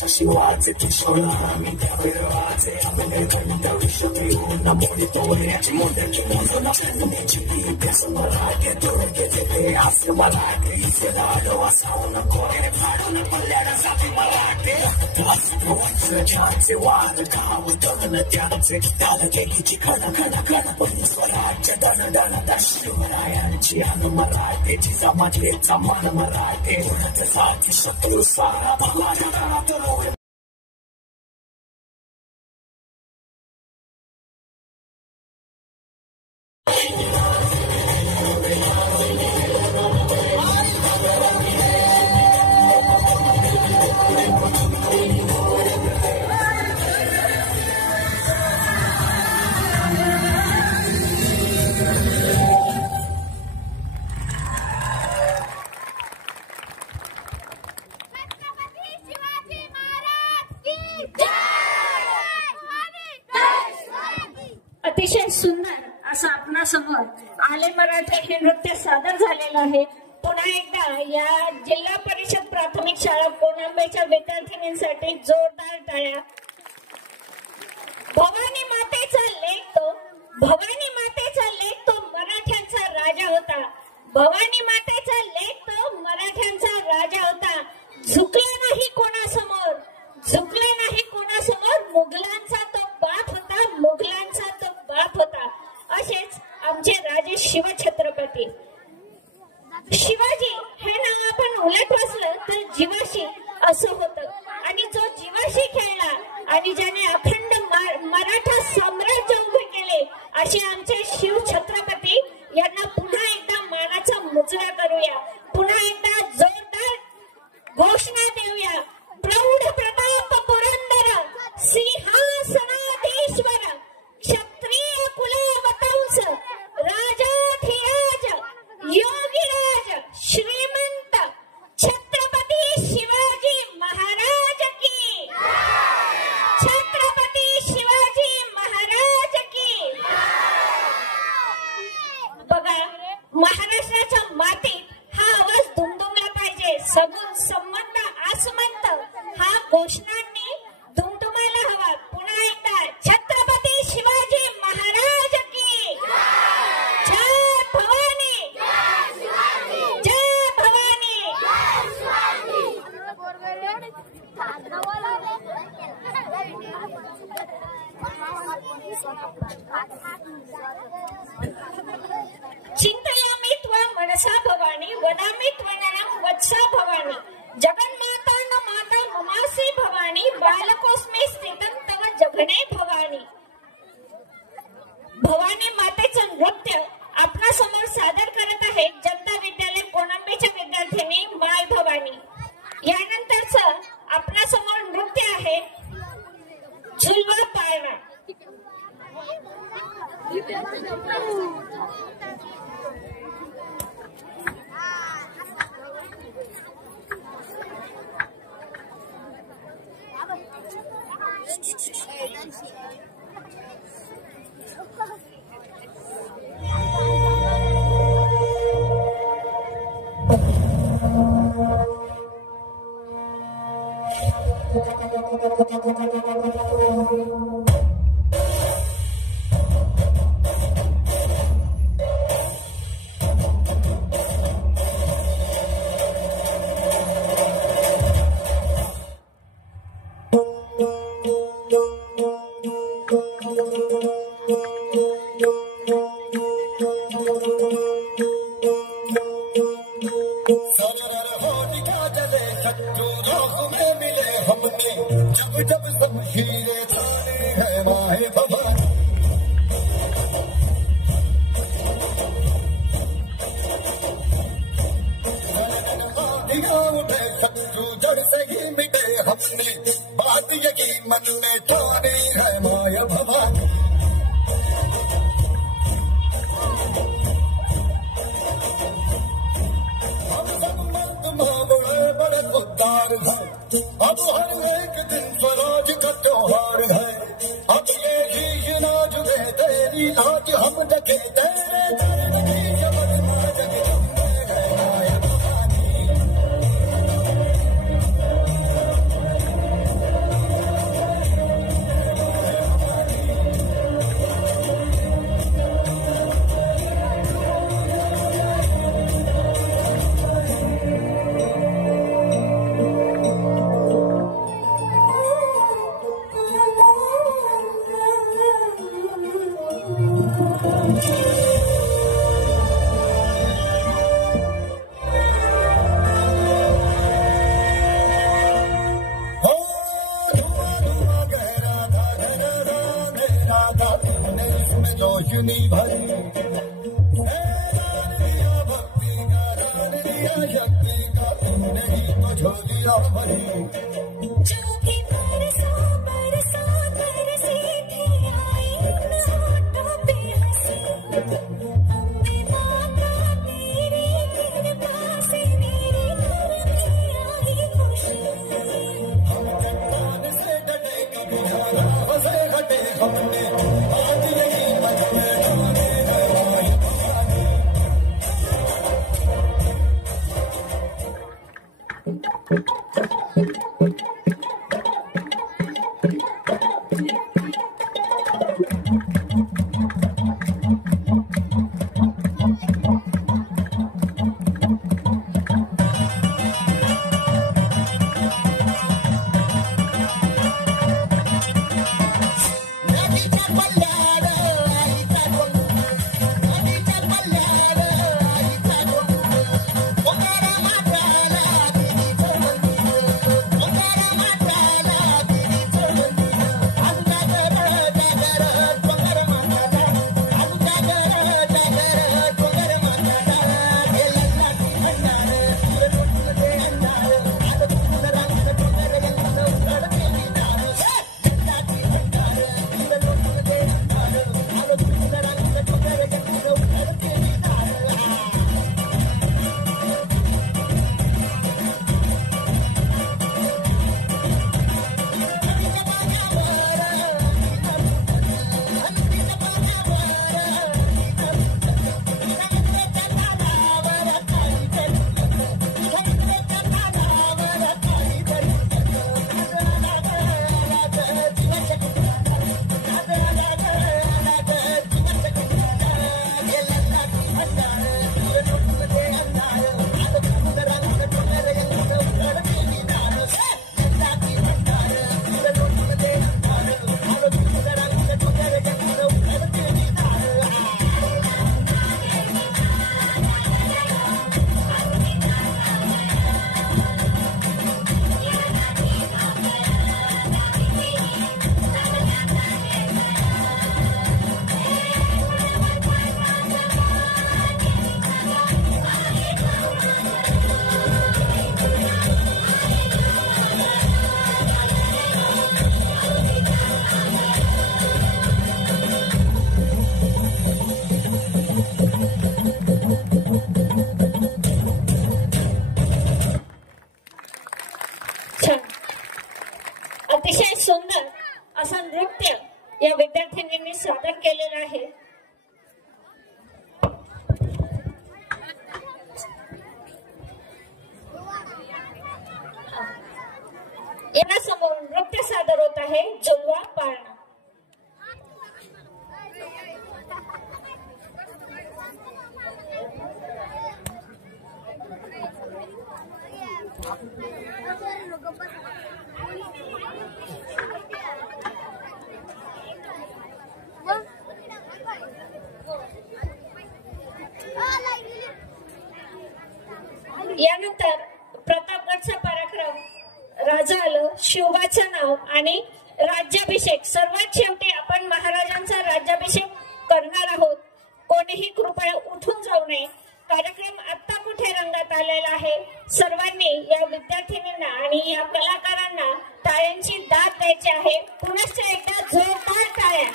शिवाचे तू सोळा मी त्या भैरवाचे आपले घंटा विष पिऊन मोडीतोऱ्याची मोठ्याची मोठं नसण्याची अभ्यास मराठे थोडके ते हास्य मराठे इथे लाडो असावं नको रे फाडून पडल्याला साथी मराठे छानचे वार गाव दगन त्याचे त्याला केलीची खणा खणा खणा पण स्वराज्य दन दन शिवरायांची अन मराठेची समाजलेचा मन मराठे साथी शत्रू सारा भगवान घरात अतिशय सुंदर असं आपणासमोर आले मराठे हे नृत्य सादर झालेलं आहे. पुन्हा एकदा या जिल्हा परिषद प्राथमिक शाळा कोणांबेच्या विद्यार्थिनींसाठी जोरदार टाळ्या. भवानी मातेचा लेक तो मराठ्यांचा राजा होता. भवानी मातेचा लेक तो मराठ्यांचा राजा होता. झुकला नाही कोणासमोर, झुकले नाही कोणासमोर. मुघलांचा तो बाप होता, मुघलांचा तो बाप होता. असेच आमचे राजे शिवछत्रपती शिवाजी हे नाव आपण उलट वाचलं तर जीवाशी असं होतं. आणि जो जीवाशी खेळला आणि ज्याने अखंड मराठा साम्राज्य उभे केले असे आमचे शिवछत्रपती यांना पुन्हा एकदा मानाचा मुजरा करूया. पुन्हा एकदा जोरदार घोषणा देऊया. प्रौढ प्रताप पुरंदर सिंहासनाधीश्वर क्षत्रिय कुलावतंस राजाधिराज चिंतयामि त्वां मनसा भवानी वदामि त्वननं वत्सा भवानी जगन्माता न माता ममासि भवानी बालकोस्मि स्थितं तव जगने भवानी. भवानी मातेचं नृत्य आपल्या समोर सादर करत आहेत जनता विद्यालय कोणंबीच्या विद्यार्थिनी माय भवानी. यानंतरचं आपल्या समोर नृत्य आहे झुलवा पाळणा. बात यही मन में ठानी है माया भवानी. हम सब मर्द बड़े बड़े खुददार हैं. अब हर एक दिन स्वराज का त्योहार है. अब ये ही नाज है तेरी आज हम देखे तेरे चरण की यमुना जगदम्बे है माया भवानी. जोशनी भरी भक्ति का दान दिया शक्ति का तुमने ही मुझो दिया भरी. जो भी बरसा बरसा बरसी थी आई होठों पे हंसी. अम्बे माता तेरी कृपा से मेरे घर में आई खुशी. हम चट्टान से डटे कभी राह से हटे हमने आज यही मन में ठाने है माया भवानी. या विद्यार्थिनींनी सादर केलेलं आहे. यासमोर नृत्य सादर होत आहे जुलवा पाळणा. यानंतर प्रतापगडचा पराक्रम, राजा आलं, शिवबाचं नाव आणि राज्याभिषेक. सर्वात शेवटी आपण महाराजांचा राज्याभिषेक करणार आहोत. कोणीही कृपया उठून जाऊ नये. कार्यक्रम आता कुठे रंगात आलेला आहे. सर्वांनी या विद्यार्थिनींना आणि या कलाकारांना टाळ्यांची दाद द्यायची आहे. पुनश्च एकदा जोरदार टाळ्या.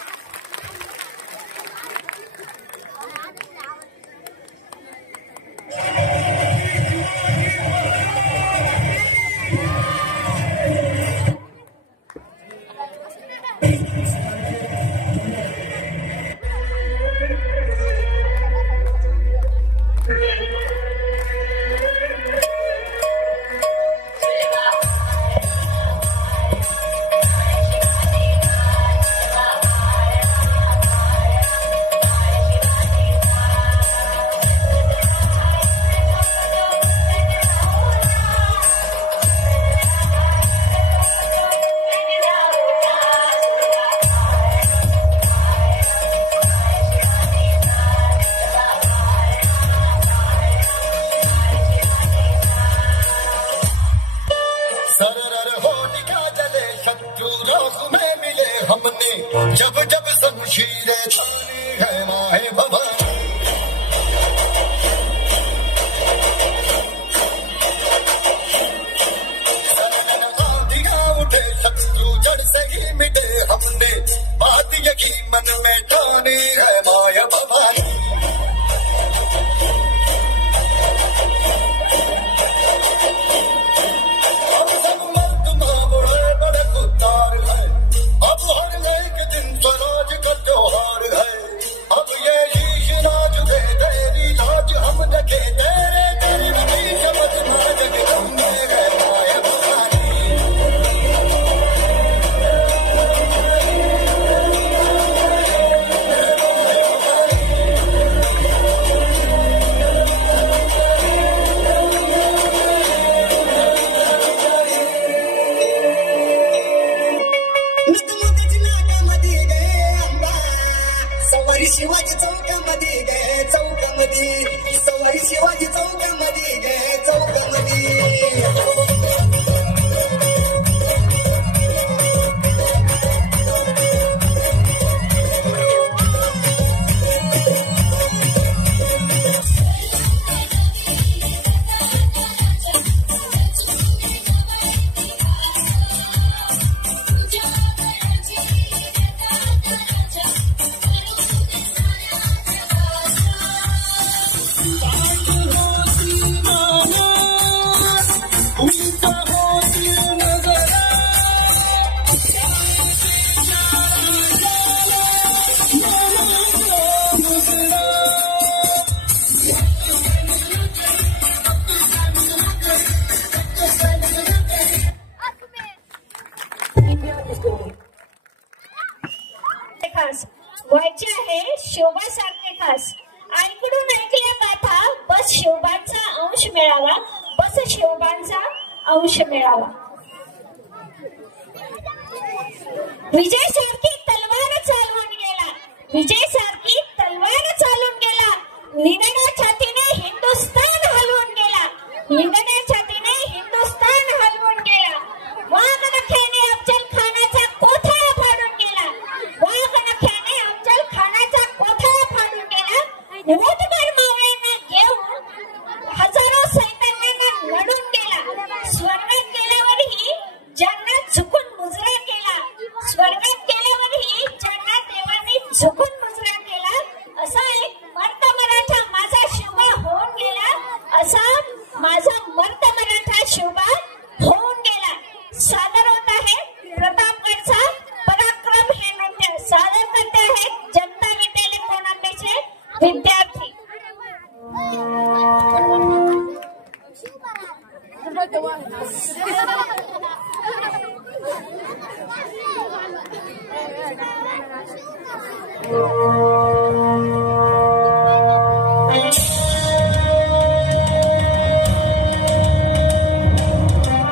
जब जब शमशीरें चलनी है माहे भवानी, आंधियां उठे शत्रु जड़ से ही मिटे हमने, बात यही मन में ठानी है माया भवानी. हम सब मर्द मामुड़े बड़े खुददार है, अब हर नए के दिन स्वराज का त्योहार है. अब ये शीश राज दे तेरी लाज हम रखे, तेरे तेरी बड़ी समझ माज जगदम्बे है माया भवानी. सवारी शिवाजी चौकामध्ये गे चौकामध्ये, सवारी शिवाजी चौकामध्ये गे चौकामध्ये. खास व्हायचे आहे शिवबासारखे खास. ऐकडून ऐकल्या गाथा, बस शिवबांचा अंश मिळावा, बस शिवबांचा अंश मिळावा. विजय सारखी तलवार चालवून गेला, विजय सारखी तलवार चालून गेला, निधड्या छातीने हिंदुस्थान हलवून गेला, निधड्या छातीने हिंदुस्थान हलवून गेला. वाघ नख्याने अफजल खानाचा कोथळा फाडून गेला, वाघ नख्याने अफजल खानाचा कोथळा फाडून गेला. निवृत्तभर मावळ्यांना घेऊन हजारो सैन्यांना लढून गेला. स्वर्गात गेल्यावरही ज्यांना झुकून मुजरा केला, स्वर्गात गेल्यावरही ज्यांना देवाने झुकून मुजरा केला, असा एक मर्द मराठा माझा शिवबा होऊन गेला, असा माझा मर्द मराठा शिवबा होऊन गेला. सादर होत आहे प्रतापगडचा पराक्रम हे नृत्य. विद्यार्थी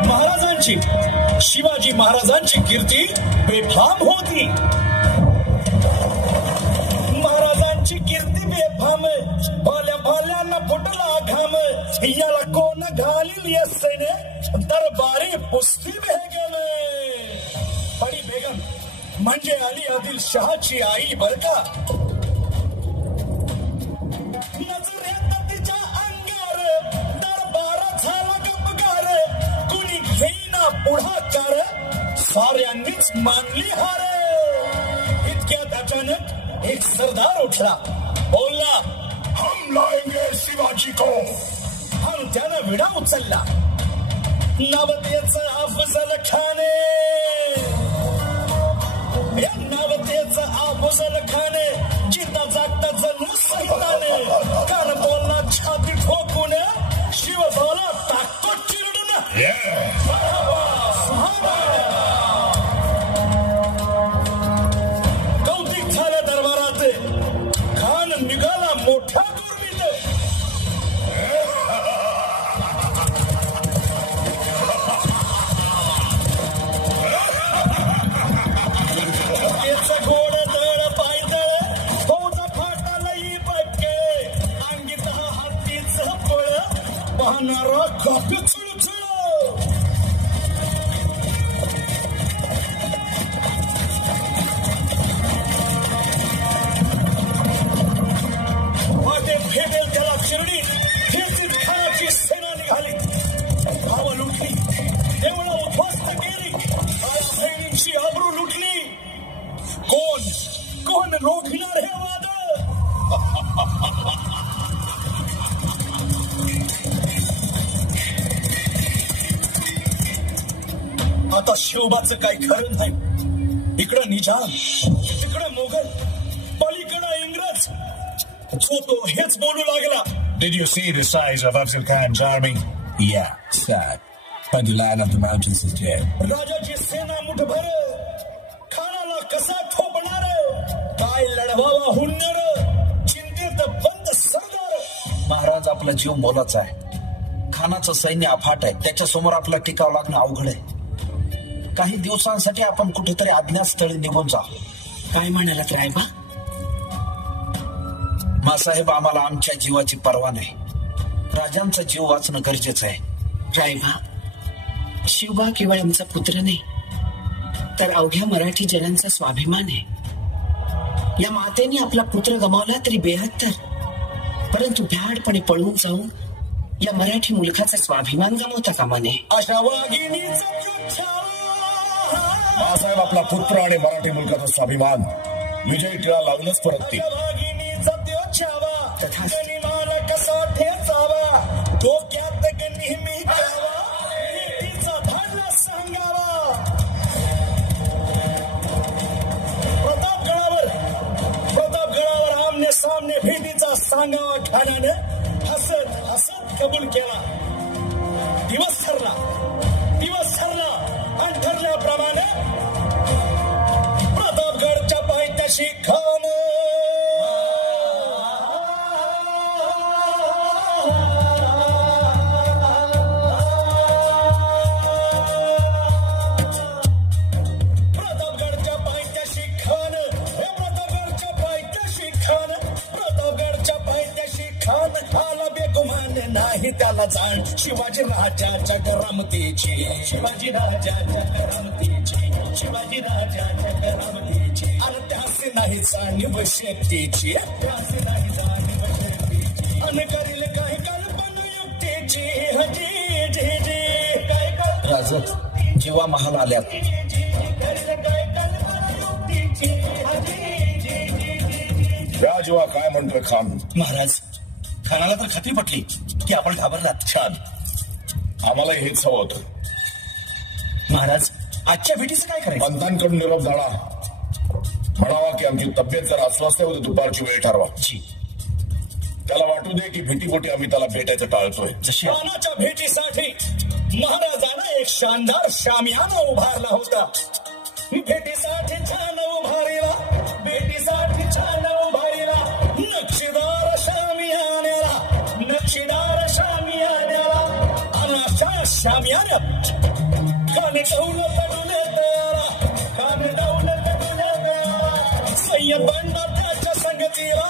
महाराजांची, शिवाजी महाराजांची कीर्ती बेफाम होती. महाराजांची कीर्ती बेफाम, भाल्या भाल्यांना फुटला घाम. याला कोण घालील यस्सेने, दरबारी पुस्ती बेगम. बडी बेगम म्हणजे अली आदिल शहाची आई बर का. नजरेत तिच्या अंगार दरबार झाला गपगार. कुणी घेईना पुढाकार, साऱ्यांनीच मानली हार. इतक्यात अचानक एक सरदार उठला, बोलला, हम लाएंगे शिवाजी को. हम त्यानं विडा उचलला. नवतेचं अफजल खाने, या नवतेचं अफजल खाने जिता जागता जणू सैताने. कान बोलला छाती ठोकून, शिवबाला टाकतो चिरडून. कौतिक झालं दरबारात. खान निघाला मोठ्या दुर्मित. गोड दळ पायदळ फौज फाटालाही बक्के. अंगीत हातीचं फळ पाहणारा कापी चुळचुळ. वाटे फेकेल त्याला चिरडी. फिरतीत खानाची सेना निघाली. भाव लुटली, देवळं उद्ध्वस्त केली. सैनिकची आबरू लुटली. कोण रोखणार हे वाद. आता शिवबाचं काही खरं नाही. इकडं निजाम, तिकडं मोगल, पलीकडं इंग्रज. जो तो हेच बोलू लागला. Did you see the size of Afzal Khan's army? Yeah, sad. But the lion of the mountains is dead. राजाची सेना मुठभर. खानाला कसा ठोपणार, काय लढवावा हुन्नर. चिंतेत बंद सरदार. महाराज आपला जीव मोलाचा आहे. खानाचं सैन्य अफाट आहे. त्याच्यासमोर आपला टिकाव लागणं अवघड आहे. काही दिवसांसाठी आपण कुठेतरी अज्ञातस्थळी निघून जा. काय म्हणालात रायबा? मासाहेब, आम्हाला आमच्या जीवाची पर्वा नाही. राजांचा जीव वाचणं गरजेचं आहे. रायबा, शिवबा केवळ आमचा पुत्र नाही, तर अवघ्या मराठी जनांचा स्वाभिमान आहे. या मातेने आपला पुत्र गमावला तरी 72, परंतु भ्याडपणे पळून जाऊन या मराठी मुलखाचा स्वाभिमान गमावता कामा नये. अशा वाघिणीचा मासाहेब, आपला पुत्र आणि मराठी मुलकाचा स्वाभिमान विजय टिळा लावूनच परततील. कसा ठेचावा, डोक्यात नेहमी सांगावा. प्रतापगडावर आमने सामने भीतीचा सांगावा. खानानं हसत हसत कबूल केला. दिवस ठरला आणि ठरल्याप्रमाणे प्रतापगडच्या पायथ्याशी खान नाही त्याला जाण. शिवाजी राजाच्या करामतीची, शिवाजी राजाच्या करामतीची, शिवाजी राजाच्या करामतीची. आणि त्याचे नाही जाणीव शेतीची, त्याचे नाही जाणीव शेतीची. आणि करील काही कल्पना युक्तीची. हजी जी जी काय राजत, जेव्हा महाल आल्यात. करील काही कल्पना युक्तीची. या जेव्हा काय म्हणतोय खान? महाराज, खानाला तर खात्री पटली की आपण घाबरलात. छान, आम्हाला हेच हवं होतं. महाराज, आजच्या भेटीचं काय करायचं? पंतांकडून निरोप झाला. म्हणावा की आमची तब्येत जर अस्वस्थ होती, दुपारची वेळ ठरवा. जी. त्याला वाटू दे की भीतीपोटी आम्ही त्याला भेटायचं टाळतोय. रानाच्या भेटीसाठी महाराजांना एक शानदार शामियाना उभारला होता. भेटीसाठी छान उभारीला, भेटीसाठी छान उभारीला नक्षीदार शामियान्याला, नक्षीदार शामियान्याला. आणि अशा शामियान्यात कान डौल पडले तयारा, कान डौल पडले तयारा. सय्यद बंडा त्याच्या संगतीला,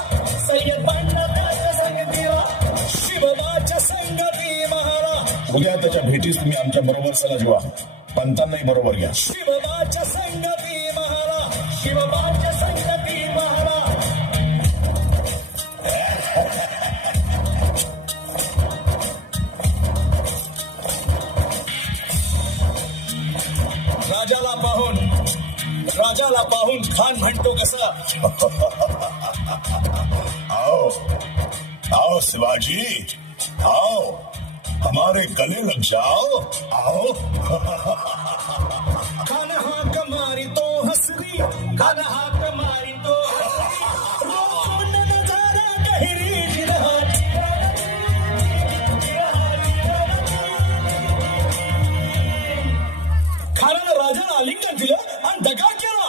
सय्यद बंडा त्याच्या संगतीला, शिवबाच्या संगती महाराज. उद्या त्याच्या भेटीस तुम्ही आमच्या बरोबर चला जेव्हा पंतांनाही बरोबर घ्या. शिवबाच्या संगती महाराज, शिवबाच्या संगती महाराज. राजाला पाहून खान म्हणतो कसं, आओ आओ शिवाजी, आओ हमारे गले लग जाओ, आओ. खान हाक मारी तो हसरी, खान हाक मारी तो नजारा गहिरी जिरहाटी. खानानं राजाला आलिंगन दिलं आणि दगा केला.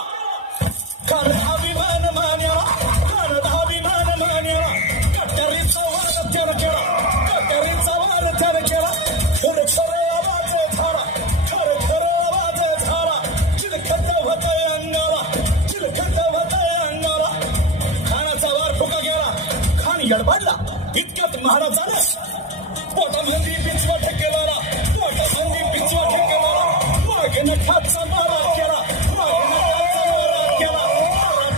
खान अभिमान मान्याला, खान अभिमान मान्याला. कट्यारीचा वार त्यानं केला, कट्यारीचा वार त्यानं केला. खरं खरं आवाज झाला, खरं खरं आवाज झाला. चिलखत होतंय अंगाला, चिलखत होतंय अंगाला. खानाचा वार फुका गेला, खान यडबाडला. इतक्यात महाराजानं पोटामध्ये पिचवा ठेकेला, पोटामध्ये पिचवा ठेकेला. मागेनं खाचा मारा केला, मागेनं खाचा मारा केला.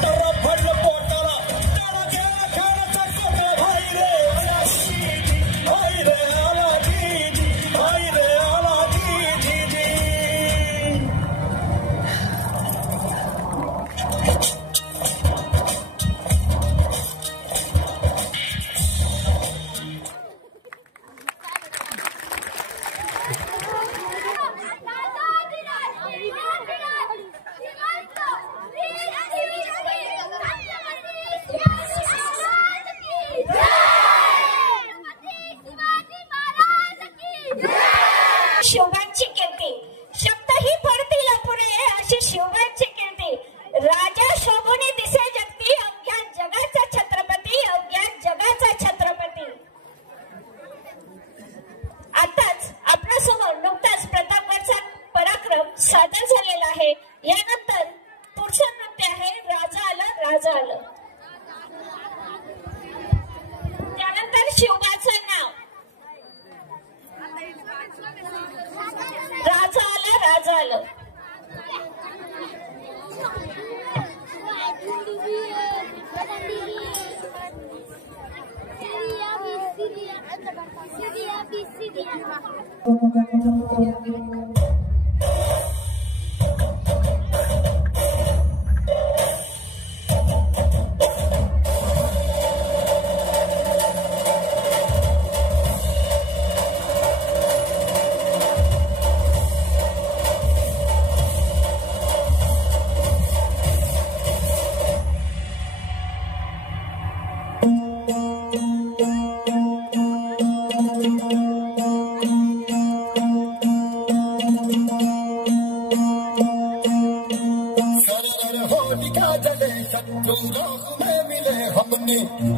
टरा पडलं पोटाला, त्याला गेला खानाचा कोटा. भाई रे आला दीदी, भाई रे आला दीदी, भाई रे आला दीदी. शिवबांची कीर्ती शब्दही पडतील अपुरे, अशी शिवबांची कीर्ती. राजा शोभूने दिसे जगती, अवघ्या जगाचा छत्रपती, अवघ्या जगाचा छत्रपती. आताच आपल्यासमोर नुकताच प्रतापगडचा पराक्रम सादर झालेला आहे. यानंतर पुढचं नृत्य आहे राजा आलं राजा आलं. त्यानंतर शिवबाचं नाव राजा आलं राजा आलं.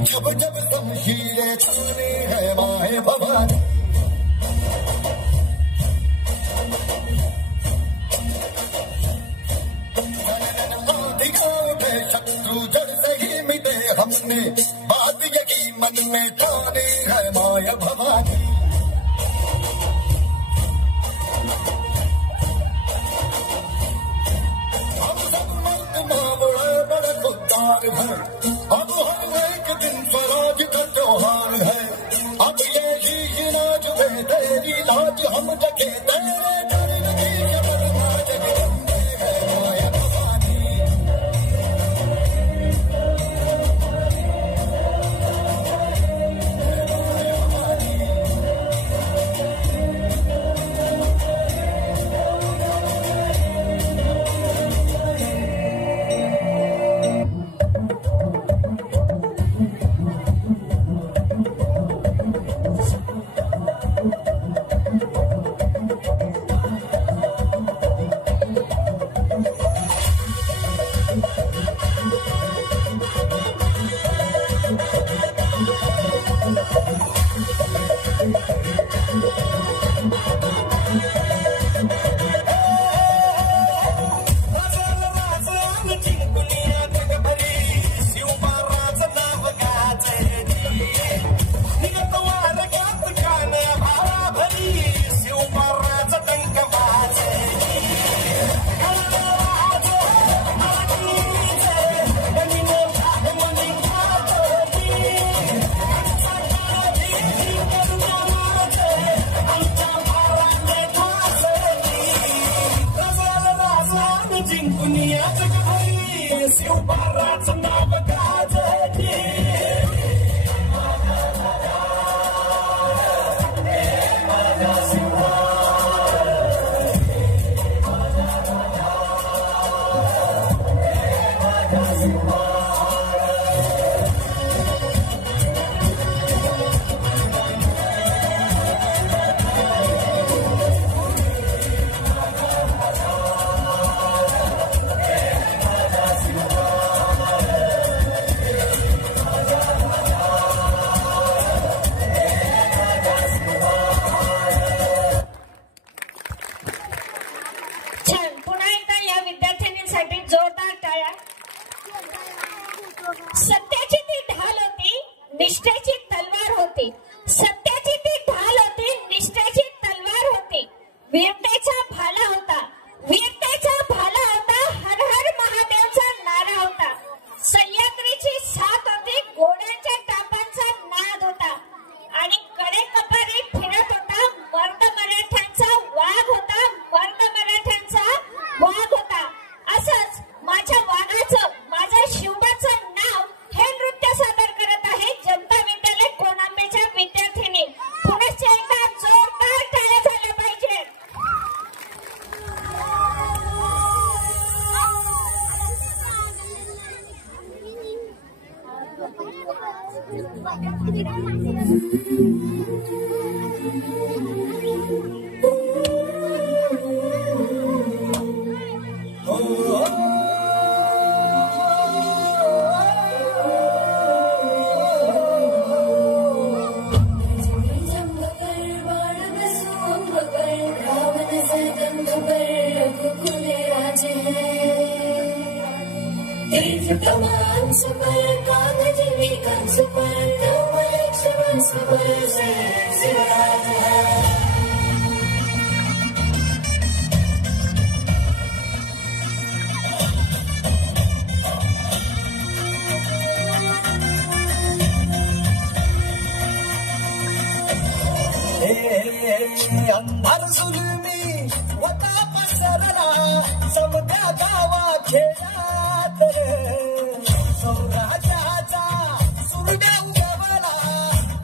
जब जब शमशीरें चलनी है माए भवानी. शत्रु जड़ से ही मिटे हमने, बात यही मन में ठानी है माया भवानी. हम सब मर्द मावड़ा बड़ा खुदार है, अब हर एक दिन स्वराज का त्योहार है. अब ये ही नाज में तेरी लाज हम जगे तेरे डर लगी यमना जगदम्बे है माया भवानी. सत्याची ती ढाल होती, निष्ठेची तलवार होती. सत्याची ती ढाल होती, निष्ठेची तलवार होती. वीरतेचा भाला होता, वीरतेचा भाला होता. हर हर महादेवचा नारा होता. सह्याद्रीची साथ होती, घोड्यांच्या टापांचा नाद होता. आणि कडे कपारी फिरत होता, मर्द मराठ्यांचा वाघ होता, मर्द मराठ्यांचा वाघ होता. असंच माझ्या वाघाचं, माझ्या शिवबाचं नाव हे नृत्य सादर करत आहे जनता विद्यालय कोणांबेच्या विद्यार्थिनी. पुनश्च एकदा जोरदार टाळ्या झाल्या पाहिजे. अंधार जुलमी वता पसरला समद्या गावा खेळात सौराजाचा सुरड्या उगवला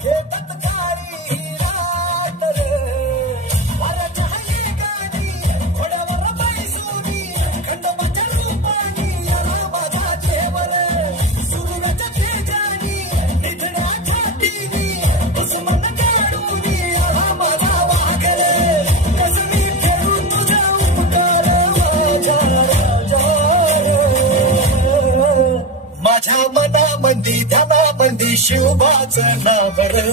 हे तत्काळी रात वरच्या गाडी घोड्यावर बैसूनी खंडोबाच्या रूपानी रामाच्या चेवर सूर्याच्या तेजानी निधड्या छातीनी दुश्मन काढूनी रामाला वागले कसमी खेळू तुझ्या उपकार माझ्या मनामंदी ध्यानामंदी शिवबाचं नाव रे.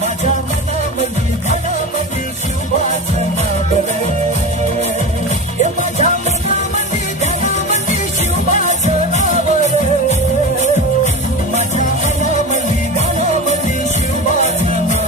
माझ्या मनामंदी ध्यानामंदी शिवबाचं नाव रे. हे माझ्या मनामंदी ध्यानामंदी शिवबाचं नाव रे. माझ्या मनामंदी ध्यानामंदी शिवबाचं नाव.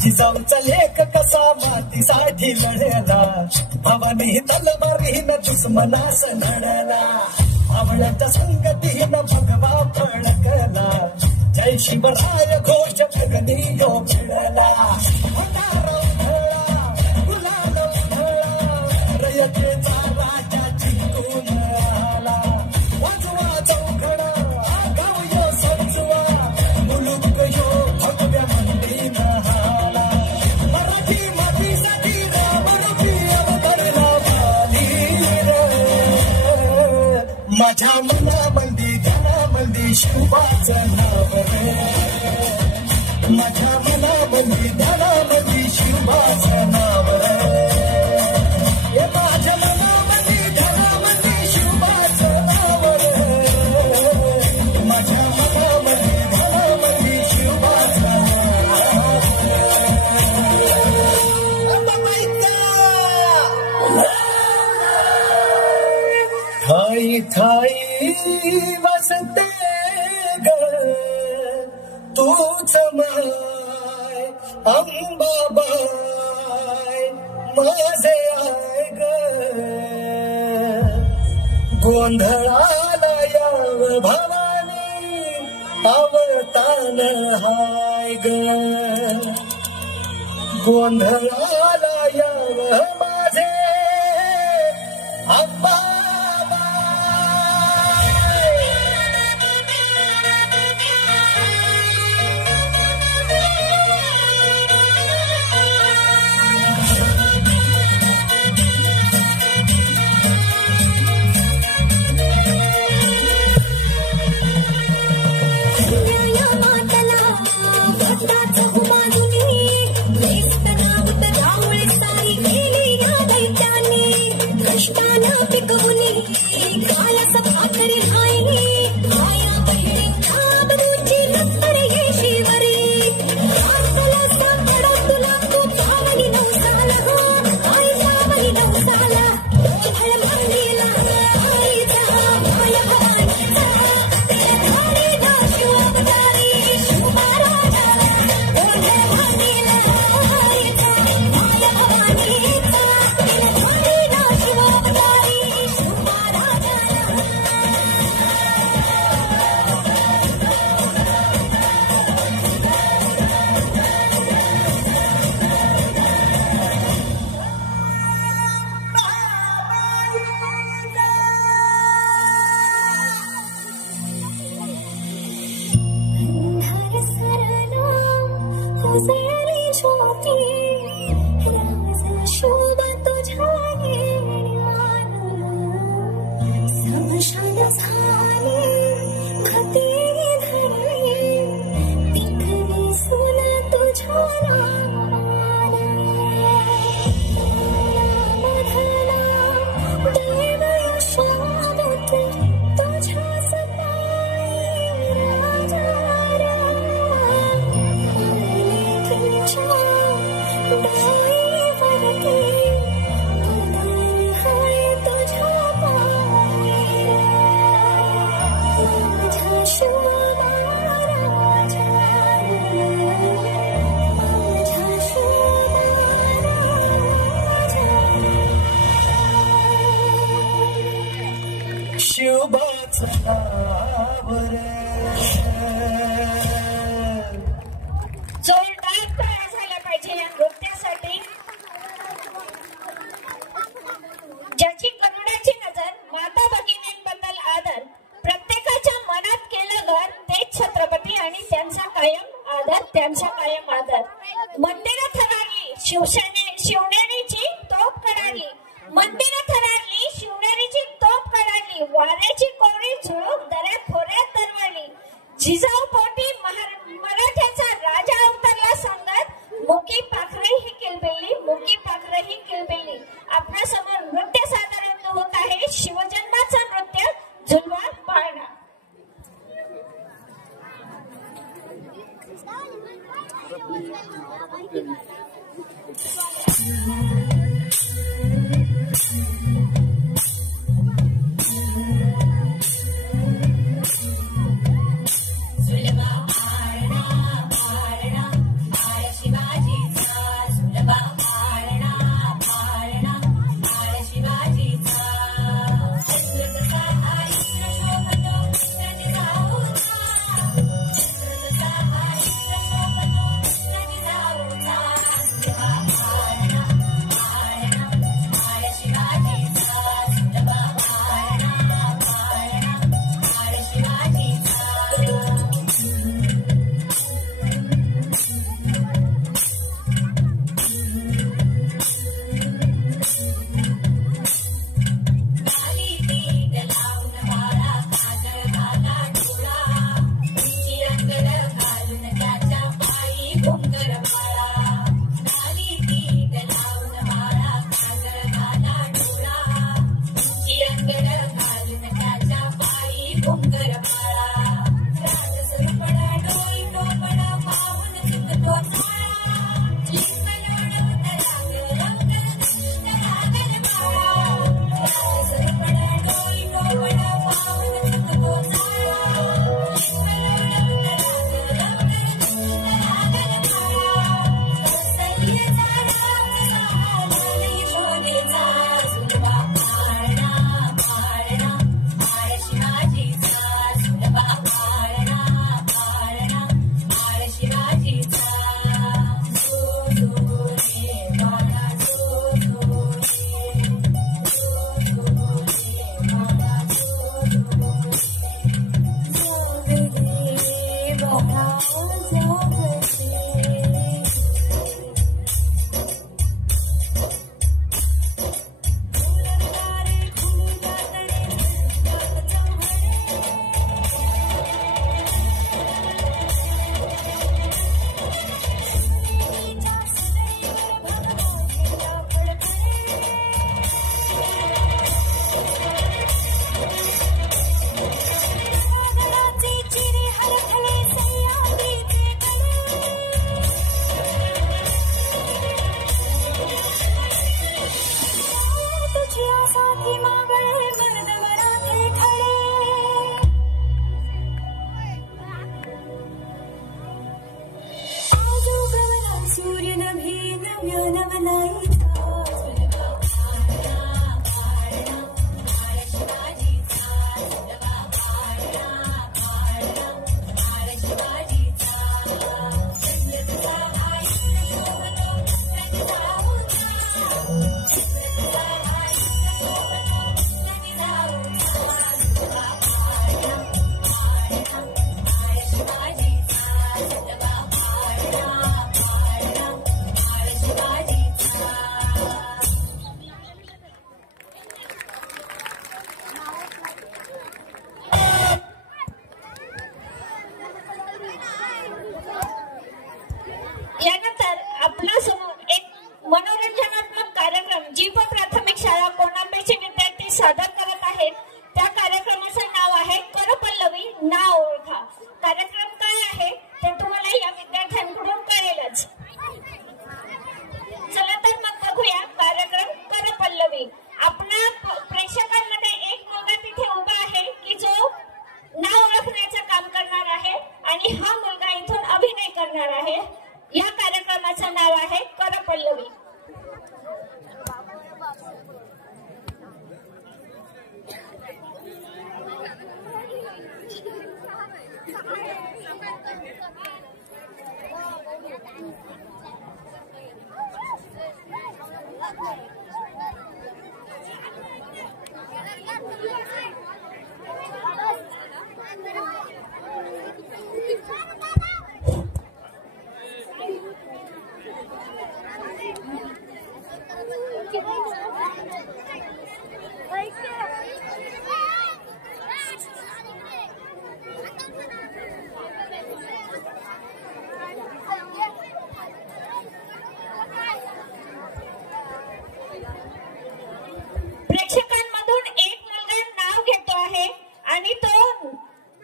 जिजाऊचा लेख कसा मातीसाठी लढला भवानी तलवारीनं दुश्मनास लढला. आवळ्याच्या संगतीनं भगवा फडकला जय शिवराय घोष जगनी यो मिळला. गुलाल उधळला रयतेचा राजा जिंकून आला. वाजवा चौघडा गाव यो सजवा मुलुक यो भगव्या मंडीनं हाला. मराठी मातीसाठी रामरूपी अवतरला बालीर. माझ्या मनामंदी ध्यानामंदी शिवबाचं नाव रे. माझ्या मनामंदी ध्यानामंदी शिवबाचं नाव रे. हे माझ्या मनामंदी ध्यानामंदी शिवबाचं नाव रे. माझ्या मनामंदी ध्यानामंदी शिवबाचं नाव रे. ठाई ठाई वसते ग तूच माय अंबाबाई माझे आय ग. गोंधळाला याव भवानी अवतान हाय ग. गोंधळाला याव माझे अंबाबाई. जोरदार तयार झाला पाहिजे या नृत्यासाठी, ज्याची करुणाची नजर, माता भगिनींबद्दल आदर, प्रत्येकाच्या मनात केलं घर तेच छत्रपती आणि त्यांचा कायम आदर, त्यांचा कायम आदर. मंदिरं थरारली शिवनेरीची तोप कडाली, मंदिरं थरारली शिवनेरीची तोप कडाली, वाऱ्याची कोरी झुळूक दऱ्यात खोऱ्यात दरवळली, जिजाऊ पोटी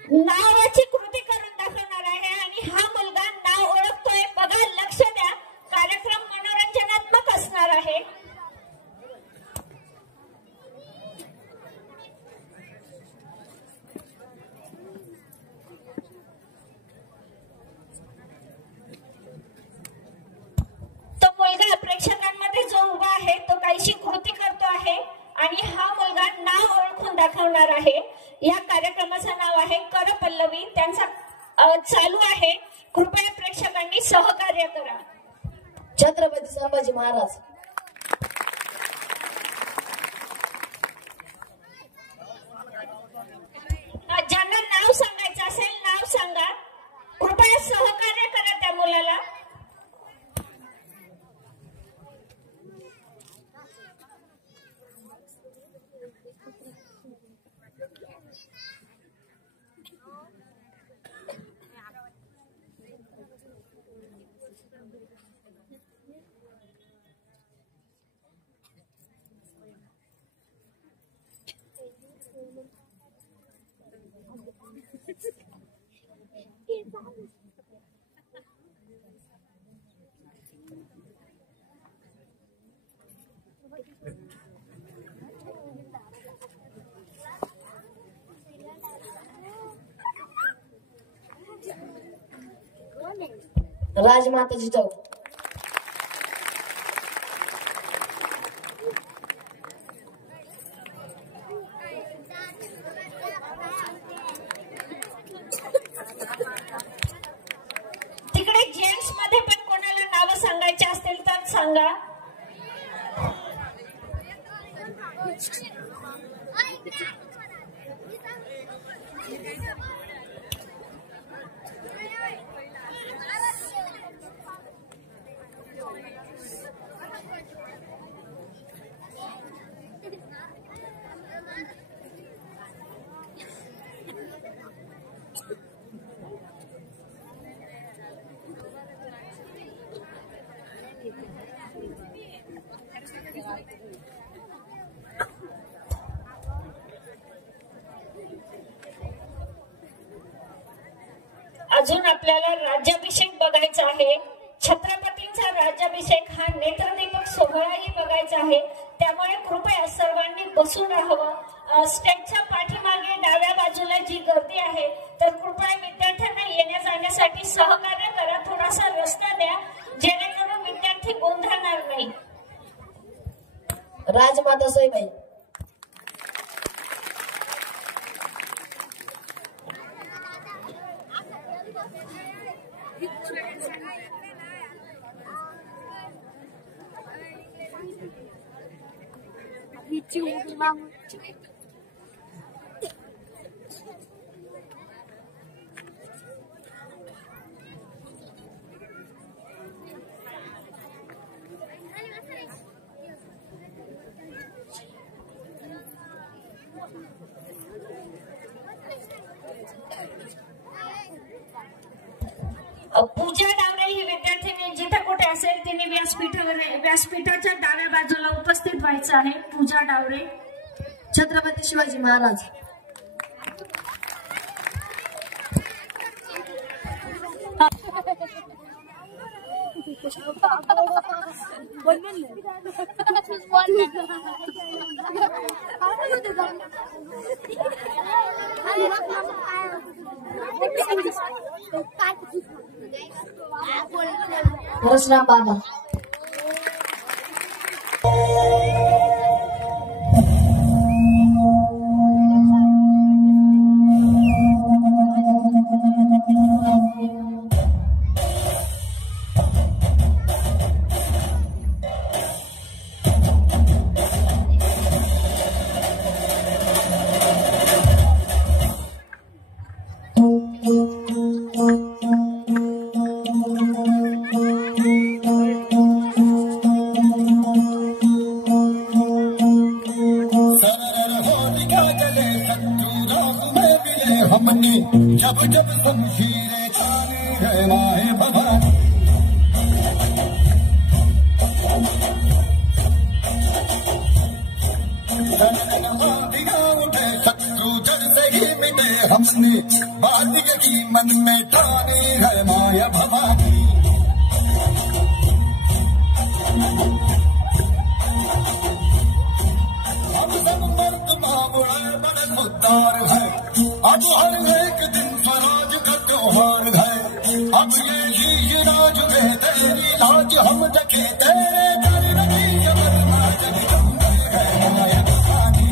नावाची कृती करून दाखवणार आहे आणि हा मुलगा नाव ओळखतोय. बघा, लक्ष द्या, कार्यक्रम मनोरंजनात्मक असणार आहे. तो मुलगा प्रेक्षकांमध्ये जो उभा आहे तो काहीशी कृती करतो आहे आणि हा मुलगा नाव ओळखून दाखवणार आहे. या कार्यक्रमाचं नाव आहे करपल्लवी. त्यांचा चालू आहे. कृपया प्रेक्षकांनी सहकार्य करा. छत्रपती संभाजी महाराज. ज्यांना नाव सांगायचं असेल नाव सांगा. कृपया सहकार्य करा त्या मुलाला. राजमाता जिजाऊ. तिकडे जेंट्स मध्ये पण कोणाला नाव सांगायचे असतील तर सांगा. अजून आपल्याला राज्याभिषेक बघायचा आहे. छत्रपतींचा राज्याभिषेक हा नेत्रदीपक सोहळाही बघायचा आहे. त्यामुळे कृपया सर्वांनी बसून राहावं. स्टेजच्या पाठीमागे डाव्या बाजूला जी गर्दी आहे तर कृपया विद्यार्थ्यांना येण्या जाण्यासाठी सहकार्य करा. थोडासा रस्ता द्या जेणेकरून विद्यार्थी गोंधळणार नाही. राजमाता सोयबाई. पूजा डावरे ही विद्यार्थिनी जिथे कुठे असेल तिने व्यासपीठाच्या डाव्या बाजूला उपस्थित व्हायचं आहे. पूजा डावरे. छत्रपती शिवाजी महाराज. परशुराम बाबा. जब जब शमशीरें ताने है माए भवानी. उठे शत्रु जड़ से ही मिटे हमने बात की मन में ठानी है माया भवानी. हम सब मर्द मामुड़ा बड़े मुद्दार है. अब हर एक दिन स्वराज का त्योहार है. अब ये राज में तेरी लाज हम रखे तेरे दर नहीं अमरनाथ जगदम्बे है माया भवानी.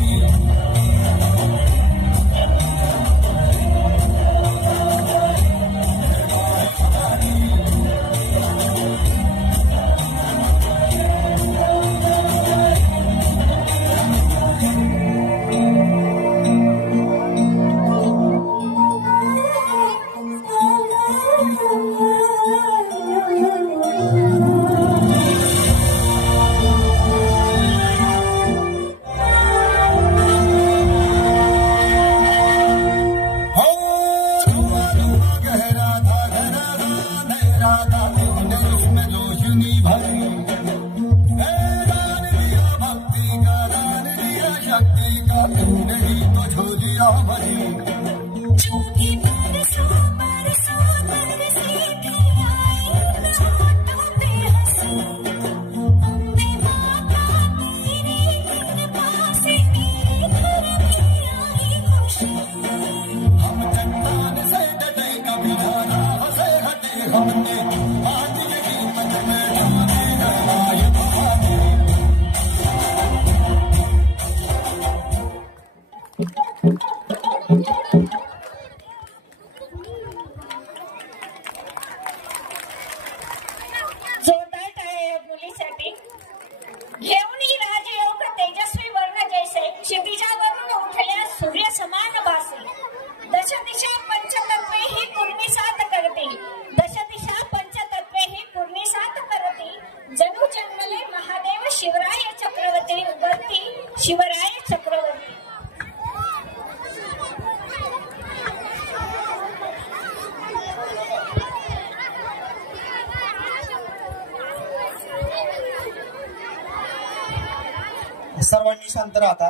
सर्वांनी शांत राहता.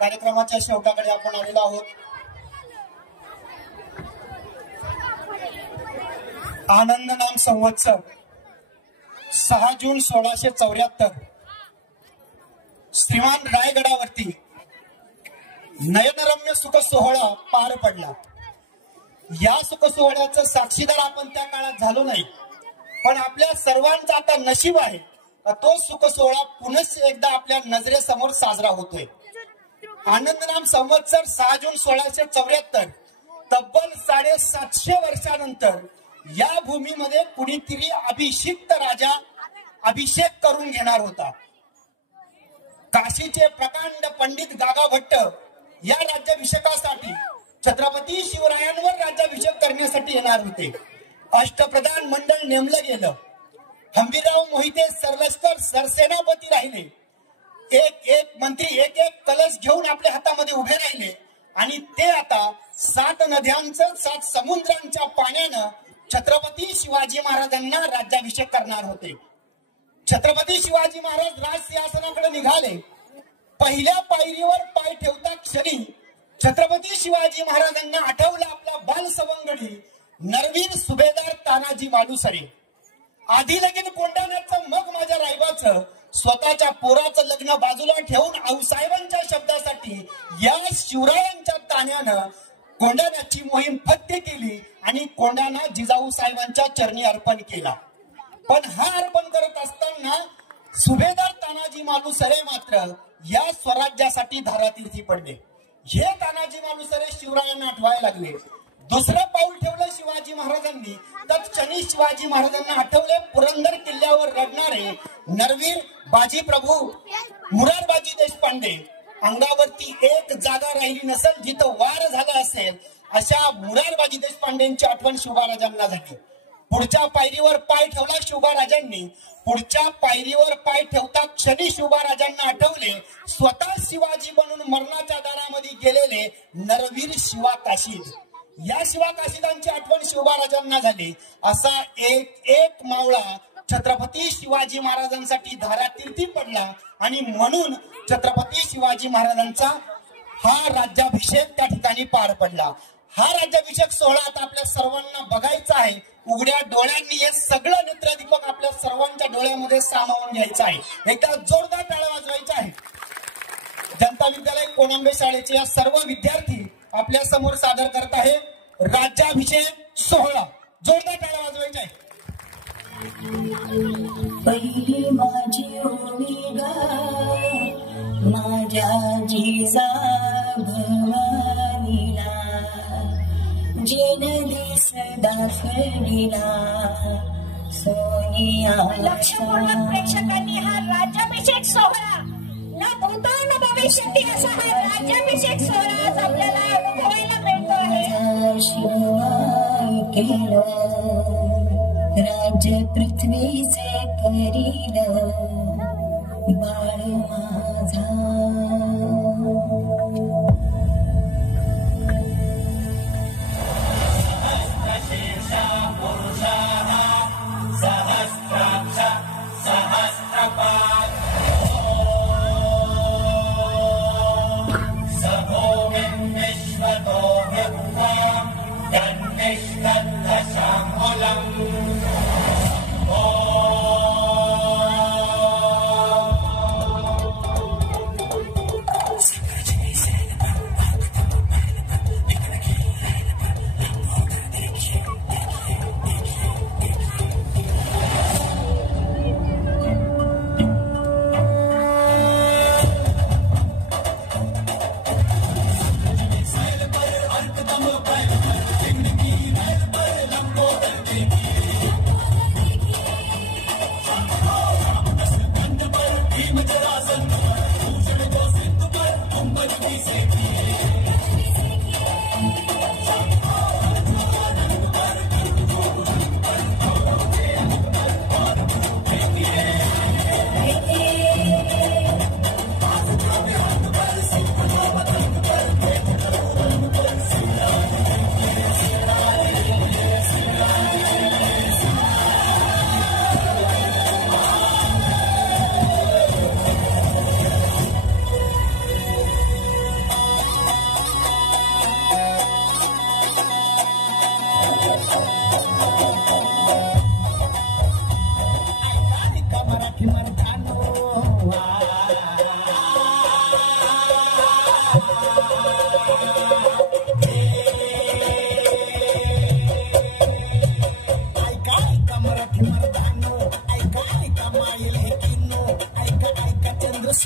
कार्यक्रमाच्या शेवटाकडे आपण आलेलो आहोत. आनंद नाम संवत्सर 6 जून 1674 श्रीमान रायगडावरती नयनरम्य सुख सोहळा पार पडला. या सुख सोहळ्याचं साक्षीदार आपण त्या काळात झालो नाही, पण आपल्या सर्वांचा आता नशीब आहे तो सुख सोहळा पुन्हा एकदा आपल्या नजरेसमोर साजरा होतोय. आनंदनाम संवत्सर 6 जून 1674 तब्बल 750 वर्षानंतर या भूमीमध्ये कुणीतरी अभिषिक्त राजा अभिषेक करून घेणार होता. काशीचे प्रकांड पंडित गागा भट्ट या राज्याभिषेकासाठी छत्रपती शिवरायांवर राज्याभिषेक करण्यासाठी येणार होते. अष्टप्रधान मंडळ नेमलं गेलं. हंबीरराव मोहिते सरलष्कर सरसेनापती राहिले. एक मंत्री एक कलश घेऊन आपल्या हातामध्ये उभे राहिले आणि ते आता 7 नद्यांचं 7 समुद्रांच्या पाण्यानं छत्रपती शिवाजी महाराजांना राज्याभिषेक करणार होते. छत्रपती शिवाजी महाराज राजसिंहासनाकडे निघाले. पहिल्या पायरीवर पाय ठेवता क्षणी छत्रपती शिवाजी महाराजांना आठवला आपला बालसवंगडी नरवीर सुभेदार तानाजी मालुसरे. आधी लगीन कोंडाण्याचं मग माझ्या रायबाचं, स्वतःच्या पोराचं लग्न बाजूला ठेवून आऊसाहेबांच्या शब्दासाठी या शिवरायांच्या ताण्यानं कोंडाण्याची मोहीम फत्ते केली आणि कोंडाणा जिजाऊ साहेबांच्या चरणी अर्पण केला. पण हा अर्पण करत असताना सुभेदार तानाजी मालुसरे मात्र या स्वराज्यासाठी धारातीर्थी पडले. हे तानाजी मालुसरे शिवरायांना आठवायला लागले. दुसरं पाऊल ठेवलं शिवाजी महाराजांनी तर क्षणी शिवाजी महाराजांना आठवले पुरंदर किल्ल्यावर रडणारे नरवीर बाजी प्रभू मुरारबाजी देशपांडे. अंगावरती एक जागा राहिली नसेल जिथं वार झाला असेल अशा मुरारबाजी देशपांडेंची आठवण शिवबाराजांना झाली. पुढच्या पायरीवर पाय ठेवला शिवबाराजांनी. पुढच्या पायरीवर पाय ठेवता क्षणी शिवबाराजांना आठवले स्वतः शिवाजी बनून मरणाच्या दारामध्ये गेलेले नरवीर शिवा काशीद. या शिवा काशीदांची आठवण शिवबाराजांना झाली. असा एक मावळा छत्रपती शिवाजी महाराजांसाठी धारातीर्थी पडला आणि म्हणून छत्रपती शिवाजी महाराजांचा हा राज्याभिषेक त्या ठिकाणी पार पडला. हा राज्याभिषेक सोहळा आता आपल्या सर्वांना बघायचा आहे. उघड्या डोळ्यांनी हे सगळं नेत्रदीपक आपल्या सर्वांच्या डोळ्यामध्ये सामावून घ्यायचं आहे. एकदा जोरदार टाळ्या वाजवायचा आहे. जनता विद्यालय कोणंबे शाळेचे या सर्व विद्यार्थी आपल्या समोर सादर करत आहे राज्याभिषेक सोहळा. जोरदार टाळ्या वाजवायचा आहे. पहिली माझी उमेद माझ्या जिजाभवानीला जिने सदा फळीला सोनिया. लक्षपूर्ण प्रेक्षकांनी हा राज्याभिषेक सोहळा ना भूता ना भविष्यातील असा हा राज्याभिषेक सोहळा आज आपल्याला अनुभवायला मिळतो आहे. शिवाय केलं राज्य पृथ्वीचे करील बाळ माझा.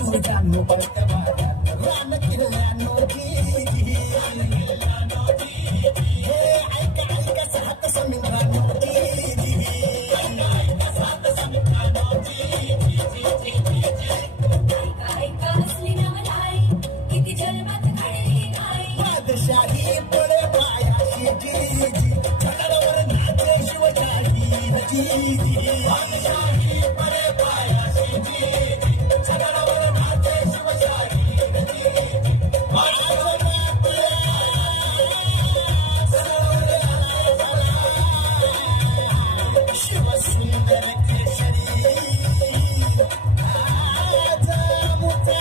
शिवजानो पळतवाड्यात रान किल्ल्यानो जी हे ऐका ऐका सात समुद्रानो बादशाही पडे पायाशी जी छगडावर नाचे शिवशाही जी बादशाही पडे पायाशी जी छगडावर नाचे शिवशाही शिवसुंदर केशरी राजा मुचा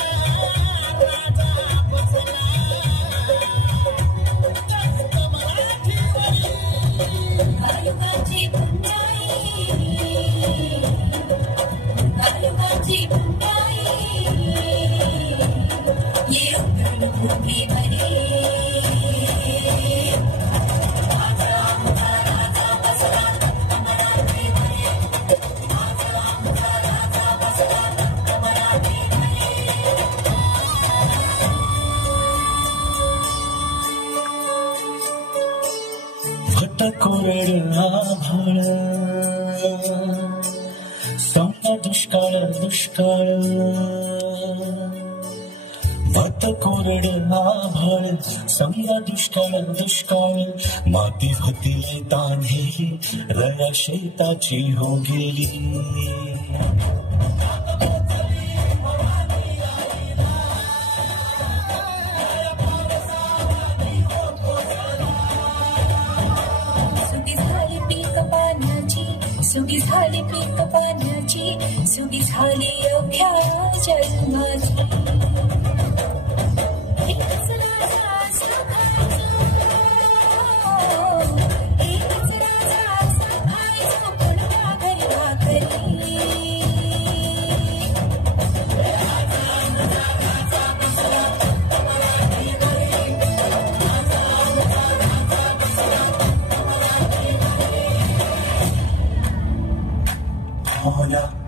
राजा बसला कालुकाची पुंडाई ये भूमी बने कोरड आभाळ समजा दुष्काळ दुष्काळ भट कोरड आभाळ समजा दुष्काळ दुष्काळ माती होती तान्ही रया शेताची हो गेली सुगी झाली पीक पाण्याची सुगी झाली अवघ्या जन्माची एकच राजा सखायचो कोणत्या घरी भाकरी Hola.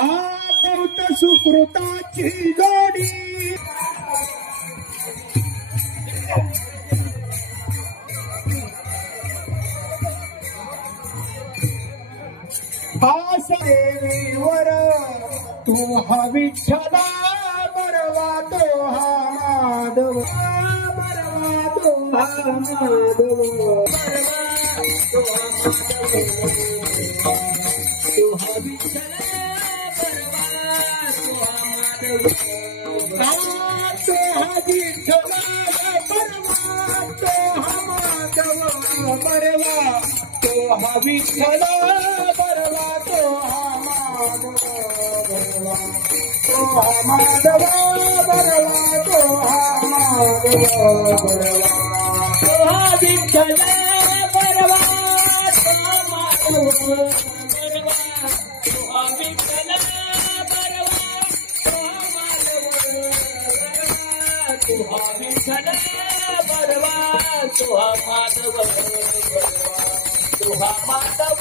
बहुत सुकृताची जोडी आस देवीवर तू हा विठ्ठला बरवा तो हा माधव बरवा तो हा माधव बरवा तो हा माधव तो हा विठ्ठला बरवा तो हा माधव तो हा विठ्ठला बरवा तो हा माधव बरवा तो हा विठ्ठला बरवा तो हा माधव बरवा तो हा माधव बरवा तो हा विठ्ठला बरवा तो हा माधव बरवा तो हा विठ्ठला बरवा तो हा माधव बरवा तो हा विठ्ठला बरवा तो हा माधव बरवा तो हा माधव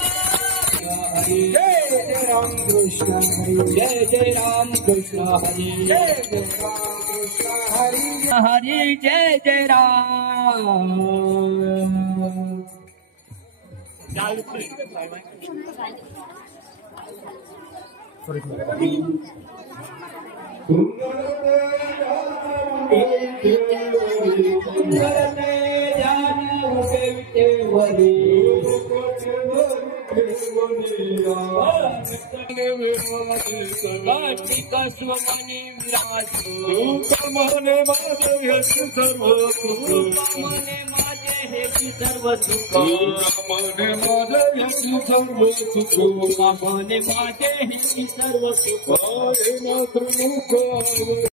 हरि जय जय राम कृष्ण हरि जय जय राम कृष्ण हरि जय जय राम कृष्ण हरि हरि जय जय राम स्वमनी विराज मने माझे हेतु सर्व सुख मने माझे हेतु सर्व सुख मने माझे हेतु सर्व सुख मने माझे हेतु सर्व सुख हे मात्र मुख